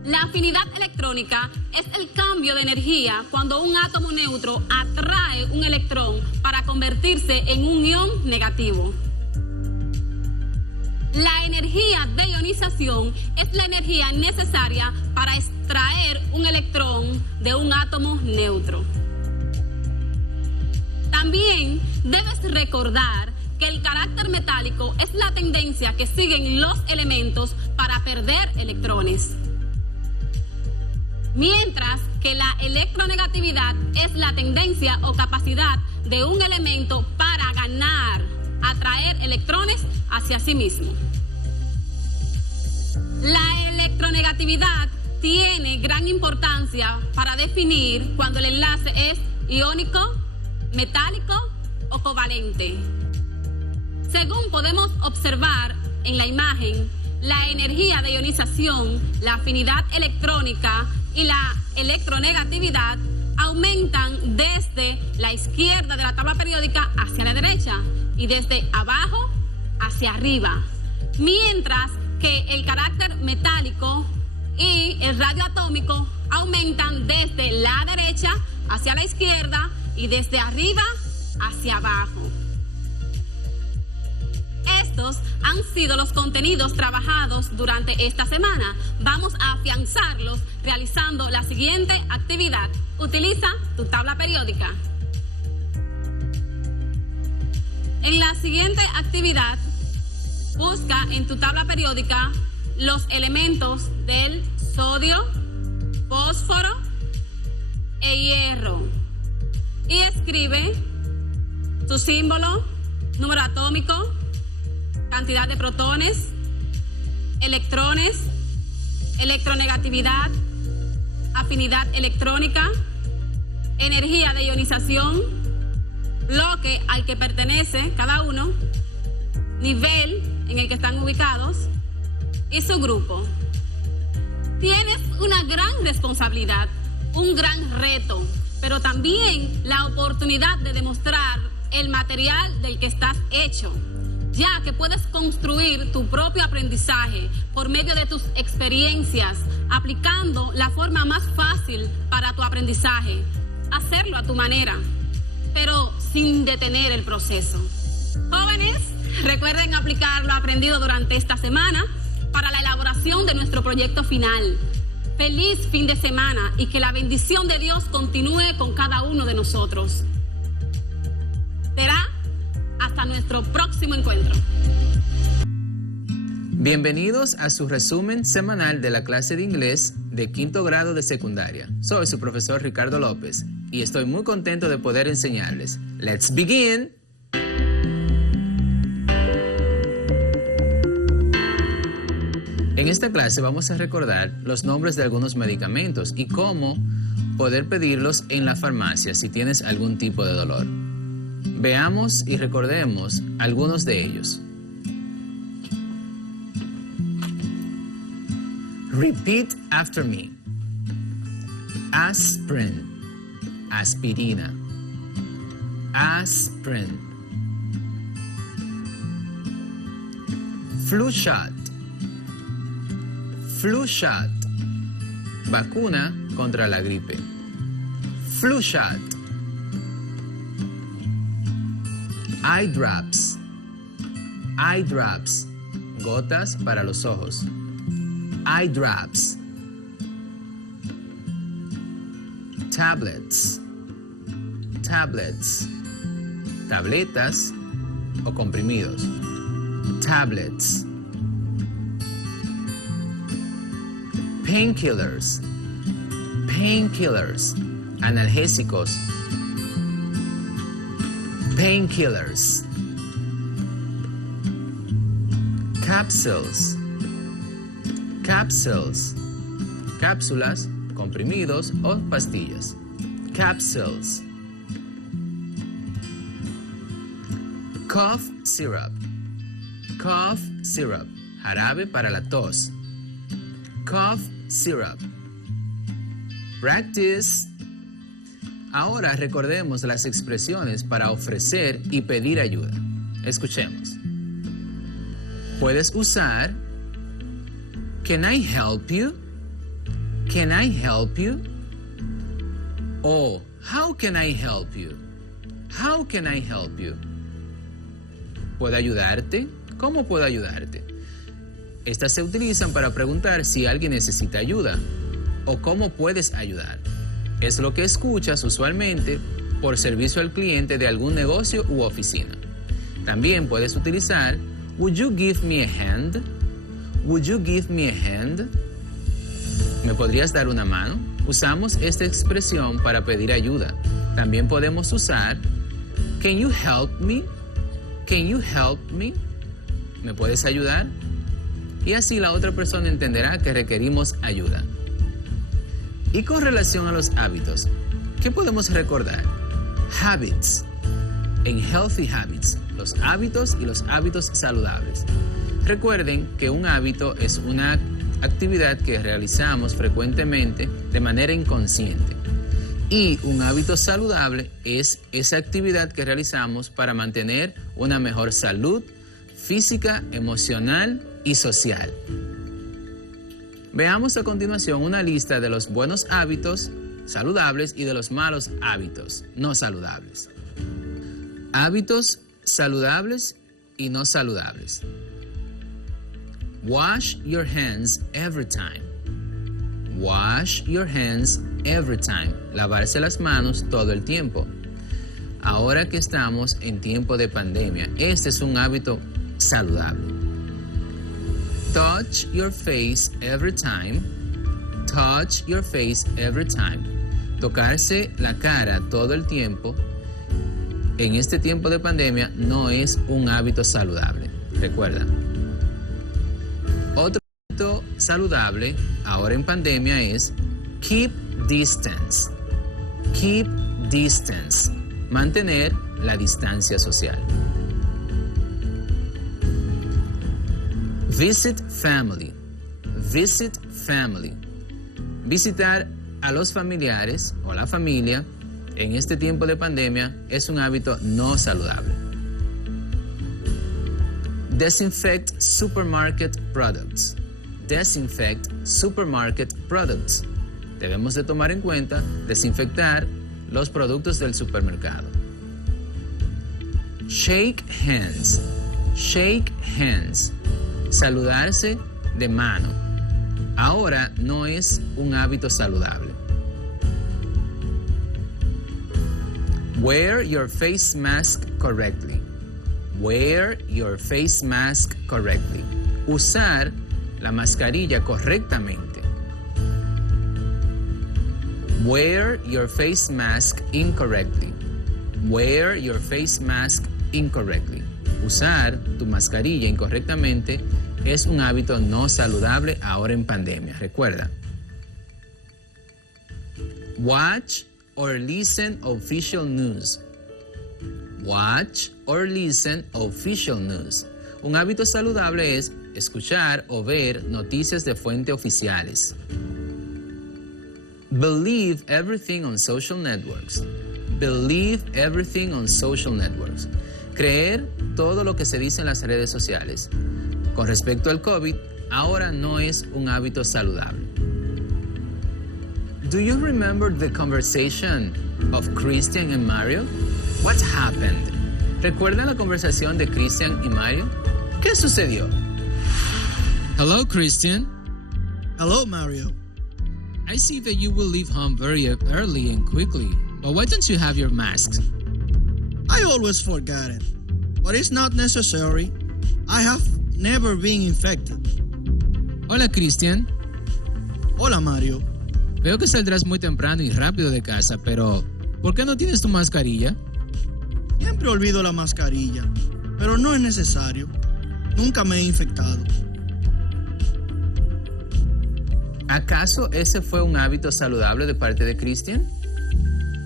La afinidad electrónica es el cambio de energía cuando un átomo neutro atrae un electrón para convertirse en un ion negativo. La energía de ionización es la energía necesaria para extraer un electrón de un átomo neutro. También debes recordar que el carácter metálico es la tendencia que siguen los elementos para perder electrones, mientras que la electronegatividad es la tendencia o capacidad de un elemento para ganar, atraer electrones hacia sí mismo. La electronegatividad tiene gran importancia para definir cuando el enlace es iónico, metálico o covalente. Según podemos observar en la imagen, la energía de ionización, la afinidad electrónica y la electronegatividad aumentan desde la izquierda de la tabla periódica hacia la derecha y desde abajo hacia arriba, mientras que el carácter metálico y el radioatómico aumentan desde la derecha hacia la izquierda y desde arriba hacia abajo. Estos han sido los contenidos trabajados durante esta semana. Vamos a afianzarlos realizando la siguiente actividad. Utiliza tu tabla periódica. En la siguiente actividad, busca en tu tabla periódica los elementos del sodio, fósforo e hierro y escribe su símbolo, número atómico, cantidad de protones, electrones, electronegatividad, afinidad electrónica, energía de ionización, bloque al que pertenece cada uno, nivel en el que están ubicados y su grupo. Tienes una gran responsabilidad, un gran reto, pero también la oportunidad de demostrar el material del que estás hecho, ya que puedes construir tu propio aprendizaje por medio de tus experiencias, aplicando la forma más fácil para tu aprendizaje, hacerlo a tu manera, pero sin detener el proceso. Jóvenes, recuerden aplicar lo aprendido durante esta semana para la elaboración de nuestro proyecto final. Feliz fin de semana y que la bendición de Dios continúe con cada uno de nosotros. Será hasta nuestro próximo encuentro. Bienvenidos a su resumen semanal de la clase de inglés de quinto grado de secundaria. Soy su profesor Ricardo López y estoy muy contento de poder enseñarles. Let's begin. En esta clase vamos a recordar los nombres de algunos medicamentos y cómo poder pedirlos en la farmacia si tienes algún tipo de dolor. Veamos y recordemos algunos de ellos. Repeat after me. Aspirin, aspirina, aspirin, flu shot, vacuna contra la gripe, flu shot, eye drops, gotas para los ojos, eye drops, tablets, tabletas o comprimidos, tablets, painkillers, analgésicos, painkillers, capsules, cápsulas, comprimidos o pastillas, capsules, cough syrup, jarabe para la tos, cough syrup, practice. Ahora recordemos las expresiones para ofrecer y pedir ayuda. Escuchemos. Puedes usar Can I help you? Can I help you? O How can I help you? How can I help you? ¿Puedo ayudarte? ¿Cómo puedo ayudarte? Estas se utilizan para preguntar si alguien necesita ayuda o cómo puedes ayudar. Es lo que escuchas usualmente por servicio al cliente de algún negocio u oficina. También puedes utilizar Would you give me a hand? Would you give me a hand? ¿Me podrías dar una mano? Usamos esta expresión para pedir ayuda. También podemos usar Can you help me? Can you help me? ¿Me puedes ayudar? Y así la otra persona entenderá que requerimos ayuda. Y con relación a los hábitos, ¿qué podemos recordar? Habits. En Healthy Habits, los hábitos y los hábitos saludables. Recuerden que un hábito es una actividad que realizamos frecuentemente de manera inconsciente. Y un hábito saludable es esa actividad que realizamos para mantener una mejor salud física, emocional y social. Veamos a continuación una lista de los buenos hábitos saludables y de los malos hábitos no saludables. Hábitos saludables y no saludables. Wash your hands every time. Wash your hands every time. Lavarse las manos todo el tiempo. Ahora que estamos en tiempo de pandemia, este es un hábito saludable. Touch your face every time. Touch your face every time. Tocarse la cara todo el tiempo en este tiempo de pandemia no es un hábito saludable. Recuerda. Otro hábito saludable ahora en pandemia es keep distance. Keep distance. Mantener la distancia social. Visit family. Visit family. Visitar a los familiares o la familia en este tiempo de pandemia es un hábito no saludable. Disinfect supermarket products. Disinfect supermarket products. Debemos de tomar en cuenta desinfectar los productos del supermercado. Shake hands. Shake hands. Saludarse de mano. Ahora no es un hábito saludable. Wear your face mask correctly. Wear your face mask correctly. Usar la mascarilla correctamente. Wear your face mask incorrectly. Wear your face mask incorrectly. Usar tu mascarilla incorrectamente es un hábito no saludable ahora en pandemia. Recuerda. Watch or listen official news. Watch or listen official news. Un hábito saludable es escuchar o ver noticias de fuentes oficiales. Believe everything on social networks. Believe everything on social networks. Creer todo lo que se dice en las redes sociales. Con respecto al COVID, ahora no es un hábito saludable. Do you remember the conversation of Christian and Mario? What happened? ¿Recuerdan la conversación de Christian y Mario? ¿Qué sucedió? Hello, Christian. Hello, Mario. I see that you will leave home very early and quickly, but why don't you have your masks? I always forget it, but it's not necessary. I have never been infected. Hola, Christian. Hola, Mario. Veo que saldrás muy temprano y rápido de casa, pero ¿por qué no tienes tu mascarilla? Siempre olvido la mascarilla, pero no es necesario. Nunca me he infectado. ¿Acaso ese fue un hábito saludable de parte de Christian?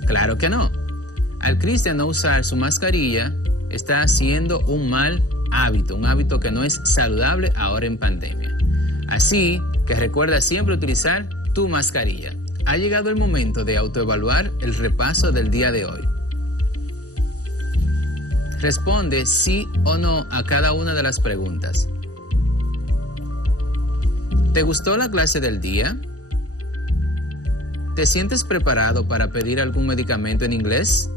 Claro que no. Al Christian no usar su mascarilla, está haciendo un mal hábito, un hábito que no es saludable ahora en pandemia. Así que recuerda siempre utilizar tu mascarilla. Ha llegado el momento de autoevaluar el repaso del día de hoy. Responde sí o no a cada una de las preguntas. ¿Te gustó la clase del día? ¿Te sientes preparado para pedir algún medicamento en inglés?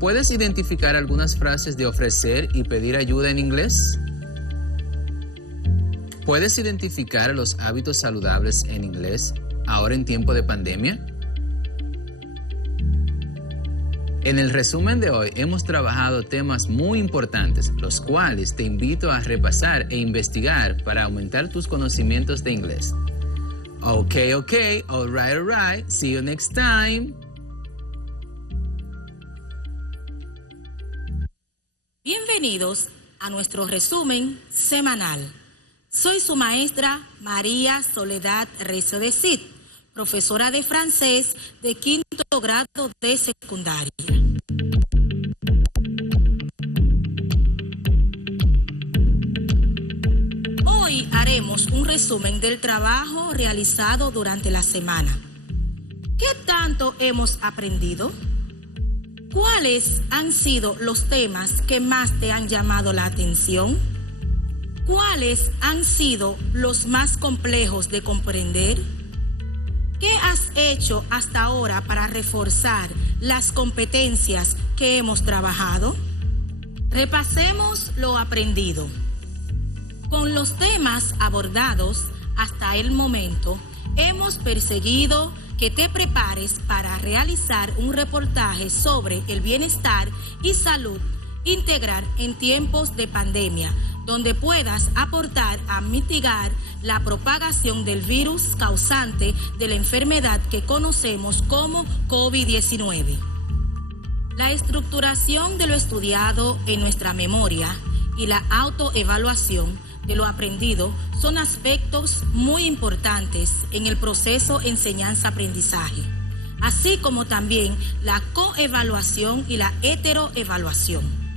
¿Puedes identificar algunas frases de ofrecer y pedir ayuda en inglés? ¿Puedes identificar los hábitos saludables en inglés ahora en tiempo de pandemia? En el resumen de hoy hemos trabajado temas muy importantes, los cuales te invito a repasar e investigar para aumentar tus conocimientos de inglés. Okay, all right. See you next time. Bienvenidos a nuestro resumen semanal. Soy su maestra María Soledad Recio de Cid, profesora de francés de 5º grado de secundaria. Hoy haremos un resumen del trabajo realizado durante la semana. ¿Qué tanto hemos aprendido? ¿Cuáles han sido los temas que más te han llamado la atención? ¿Cuáles han sido los más complejos de comprender? ¿Qué has hecho hasta ahora para reforzar las competencias que hemos trabajado? Repasemos lo aprendido. Con los temas abordados hasta el momento, hemos perseguido que te prepares para realizar un reportaje sobre el bienestar y salud integral en tiempos de pandemia, donde puedas aportar a mitigar la propagación del virus causante de la enfermedad que conocemos como COVID-19. La estructuración de lo estudiado en nuestra memoria y la autoevaluación de lo aprendido son aspectos muy importantes en el proceso enseñanza-aprendizaje, así como también la coevaluación y la heteroevaluación.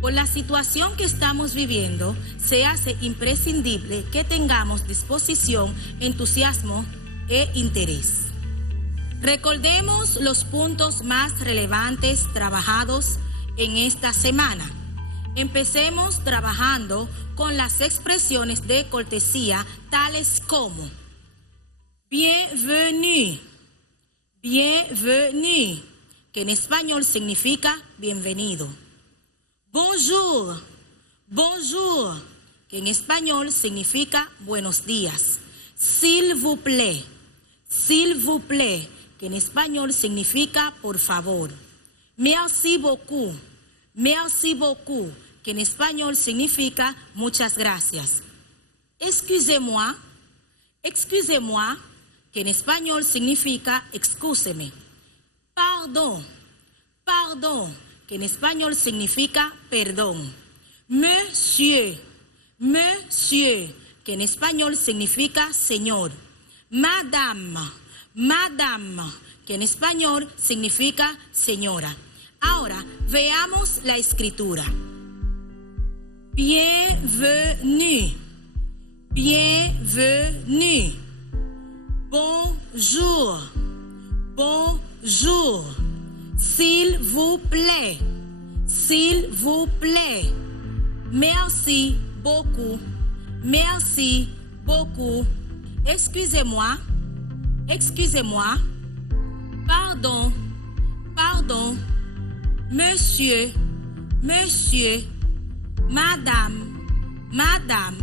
Por la situación que estamos viviendo, se hace imprescindible que tengamos disposición, entusiasmo e interés. Recordemos los puntos más relevantes trabajados en esta semana. Empecemos trabajando con las expresiones de cortesía tales como bienvenue, bienvenue, que en español significa bienvenido. Bonjour, bonjour, que en español significa buenos días. S'il vous plaît, que en español significa por favor. Merci beaucoup, que en español significa muchas gracias. Excusez-moi, que en español significa excúseme. Pardon, que en español significa perdón. Monsieur, que en español significa señor. Madame, que en español significa señora. Ahora, veamos la escritura. Bienvenue, bonjour, Bonjour. Bonjour. S'il vous plaît. S'il vous plaît. Merci beaucoup. Merci beaucoup. Excusez-moi. Excusez-moi. Pardon. Pardon. Monsieur. Monsieur. Madame. Madame.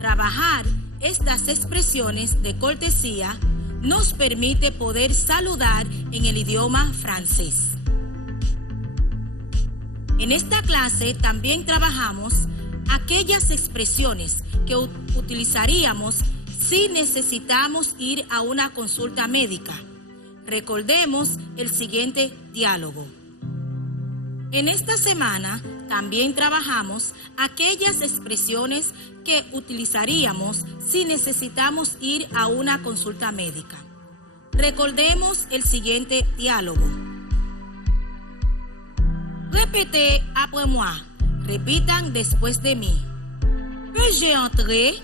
Trabajar estas expresiones de cortesía nos permite poder saludar en el idioma francés. En esta clase también trabajamos aquellas expresiones que utilizaríamos si necesitamos ir a una consulta médica. Recordemos el siguiente diálogo. En esta semana también trabajamos aquellas expresiones que utilizaríamos si necesitamos ir a una consulta médica. Recordemos el siguiente diálogo. Répétez après moi. Repitan después de mí. Peux-je entrer?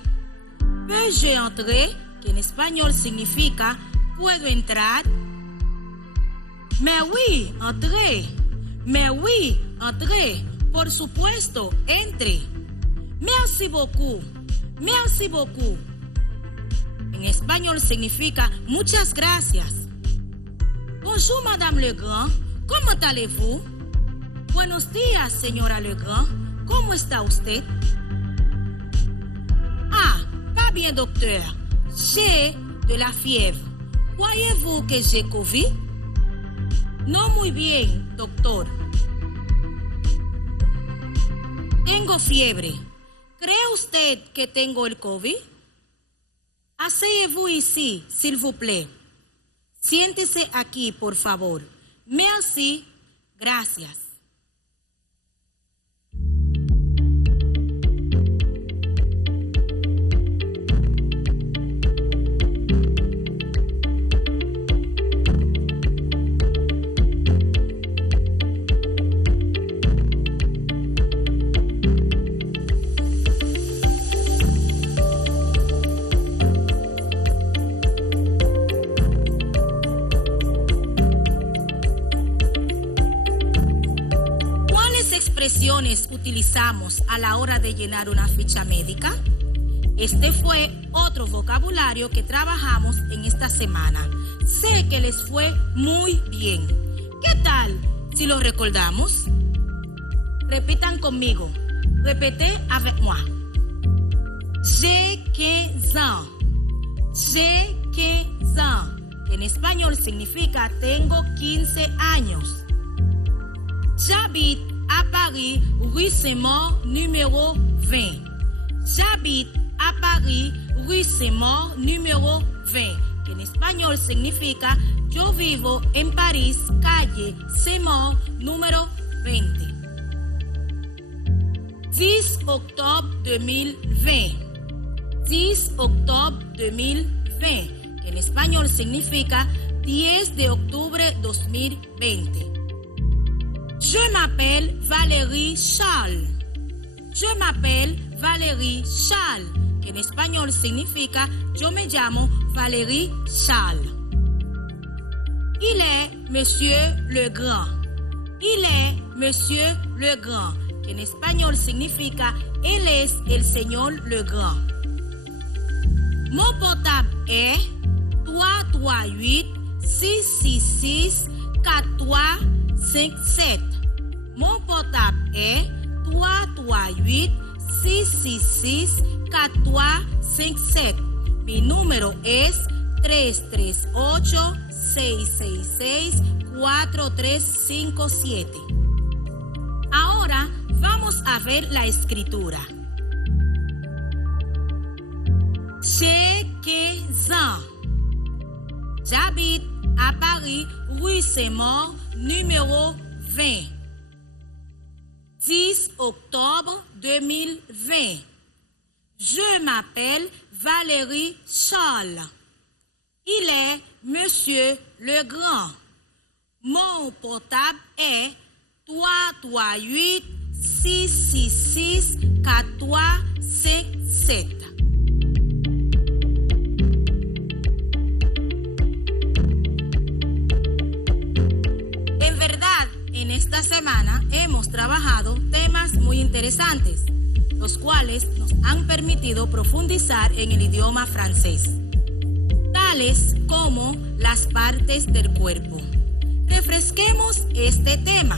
Peux-je entrer? Que en español significa ¿puedo entrar? Mais oui, entrez. Mais oui, entrez. Por supuesto, entre. Merci beaucoup. Merci beaucoup. En español significa muchas gracias. Bonjour, Madame Legrand. ¿Cómo allez-vous? Buenos días, señora Legrand. ¿Cómo está usted? Ah, pas bien, docteur. J'ai de la fièvre. Croyez-vous que j'ai COVID? No muy bien, doctor. Tengo fiebre. ¿Cree usted que tengo el COVID? Asseyez-vous ici, s'il vous plaît. Siéntese aquí, por favor. Merci. Gracias. Utilizamos a la hora de llenar una ficha médica. Este fue otro vocabulario que trabajamos en esta semana. Sé que les fue muy bien. ¿Qué tal si lo recordamos? Repitan conmigo. Répétez avec moi. J'ai 15 ans. J'ai 15 ans. En español significa tengo 15 años. J'habite à Paris, rue Saint-Maur, numéro 20. J'habite à Paris, rue Saint-Maur, numéro 20. Que en español significa yo vivo en París, calle Saint-Maur, número 20. 10 octobre 2020. 10 octobre 2020. Que en español significa 10 de octubre 2020. Je m'appelle Valérie Charles. Je m'appelle Valérie Charles, que en español significa yo me llamo Valérie Charles. Il est Monsieur Legrand. Il est Monsieur Legrand, que en español significa él es el señor Legrand. Mon portable est 338 666 4357. Mon portable est 338 666 4357. Mi número es 338 666 4357. Ahora vamos a ver la escritura. J'ai 15 ans. J'habite à Paris, rue Saint-Maur, numéro 20. 10 octobre 2020. Je m'appelle Valérie Charles. Il est Monsieur Legrand. Mon portable est 338 666 4357. esta semana hemos trabajado temas muy interesantes, los cuales nos han permitido profundizar en el idioma francés, tales como las partes del cuerpo. Refresquemos este tema.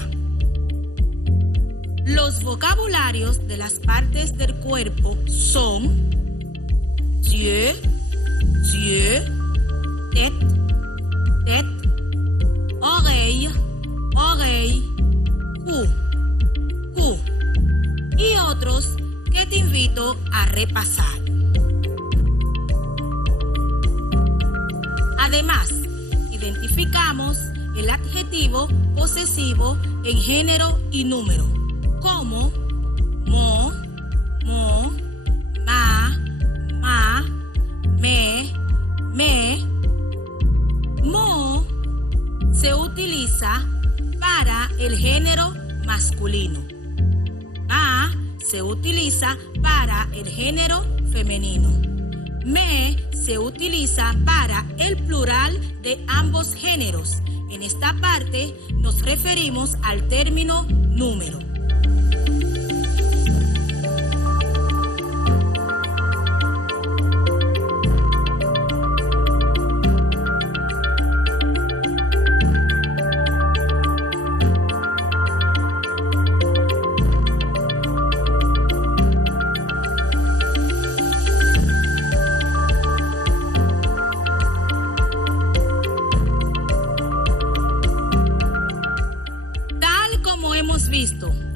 Los vocabularios de las partes del cuerpo son yeux, tête, oreille, cou y otros que te invito a repasar. Además, identificamos el adjetivo posesivo en género y número, como mo, ma, me. Mo se utiliza para el género masculino. Ma se utiliza para el género femenino. Me se utiliza para el plural de ambos géneros. En esta parte nos referimos al término número.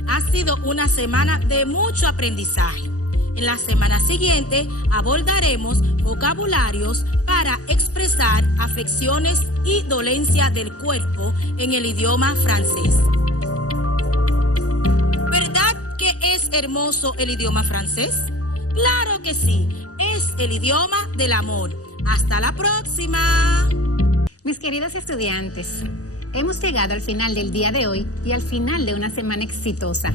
Ha sido una semana de mucho aprendizaje. En la semana siguiente abordaremos vocabularios para expresar afecciones y dolencia del cuerpo en el idioma francés. ¿Verdad que es hermoso el idioma francés? Claro que sí, es el idioma del amor. Hasta la próxima. Mis queridos estudiantes, hemos llegado al final del día de hoy y al final de una semana exitosa.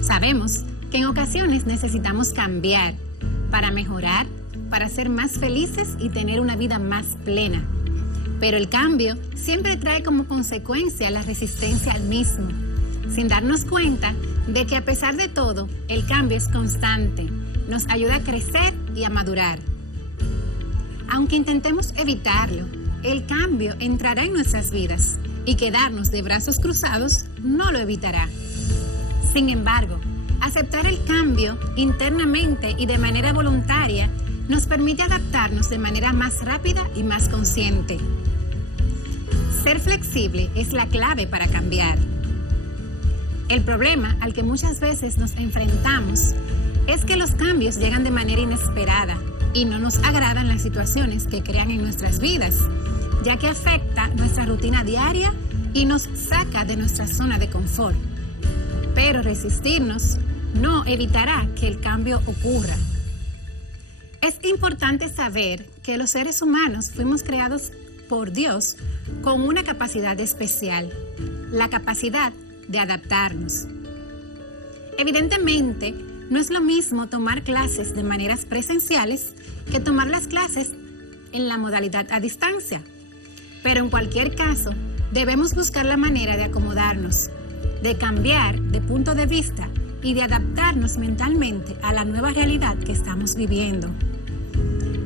Sabemos que en ocasiones necesitamos cambiar para mejorar, para ser más felices y tener una vida más plena. Pero el cambio siempre trae como consecuencia la resistencia al mismo, sin darnos cuenta de que a pesar de todo, el cambio es constante, nos ayuda a crecer y a madurar. Aunque intentemos evitarlo, el cambio entrará en nuestras vidas y quedarnos de brazos cruzados no lo evitará. Sin embargo, aceptar el cambio internamente y de manera voluntaria nos permite adaptarnos de manera más rápida y más consciente. Ser flexible es la clave para cambiar. El problema al que muchas veces nos enfrentamos es que los cambios llegan de manera inesperada y no nos agradan las situaciones que crean en nuestras vidas, ya que afecta nuestra rutina diaria y nos saca de nuestra zona de confort. Pero resistirnos no evitará que el cambio ocurra. Es importante saber que los seres humanos fuimos creados por Dios con una capacidad especial, la capacidad de adaptarnos. Evidentemente, no es lo mismo tomar clases de maneras presenciales que tomar las clases en la modalidad a distancia. Pero en cualquier caso, debemos buscar la manera de acomodarnos, de cambiar de punto de vista y de adaptarnos mentalmente a la nueva realidad que estamos viviendo.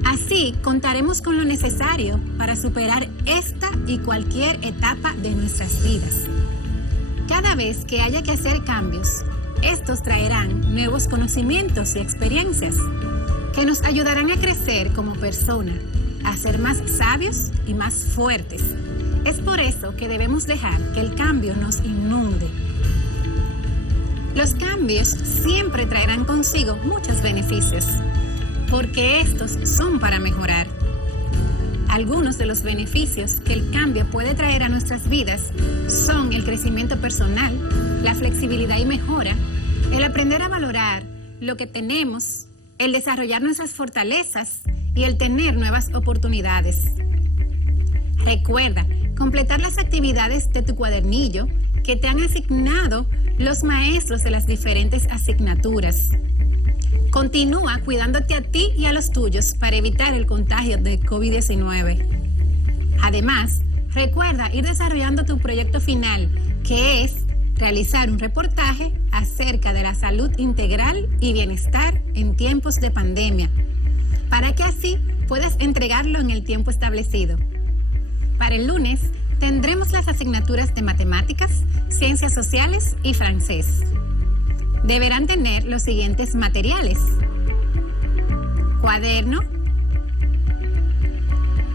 Así contaremos con lo necesario para superar esta y cualquier etapa de nuestras vidas. Cada vez que haya que hacer cambios, estos traerán nuevos conocimientos y experiencias que nos ayudarán a crecer como persona, a ser más sabios y más fuertes. Es por eso que debemos dejar que el cambio nos inunde. Los cambios siempre traerán consigo muchos beneficios, porque estos son para mejorar. Algunos de los beneficios que el cambio puede traer a nuestras vidas son el crecimiento personal, la flexibilidad y mejora, el aprender a valorar lo que tenemos, el desarrollar nuestras fortalezas y el tener nuevas oportunidades. Recuerda completar las actividades de tu cuadernillo que te han asignado los maestros de las diferentes asignaturas. Continúa cuidándote a ti y a los tuyos para evitar el contagio de COVID-19. Además, recuerda ir desarrollando tu proyecto final, que es realizar un reportaje acerca de la salud integral y bienestar en tiempos de pandemia, para que así puedas entregarlo en el tiempo establecido. Para el lunes tendremos las asignaturas de matemáticas, ciencias sociales y francés. Deberán tener los siguientes materiales: cuaderno,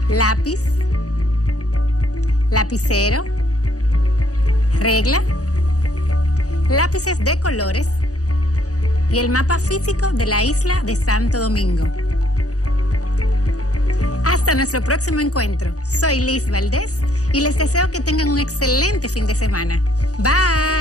lápiz, lapicero, regla, lápices de colores y el mapa físico de la isla de Santo Domingo. Hasta nuestro próximo encuentro. Soy Liz Valdés y les deseo que tengan un excelente fin de semana. Bye.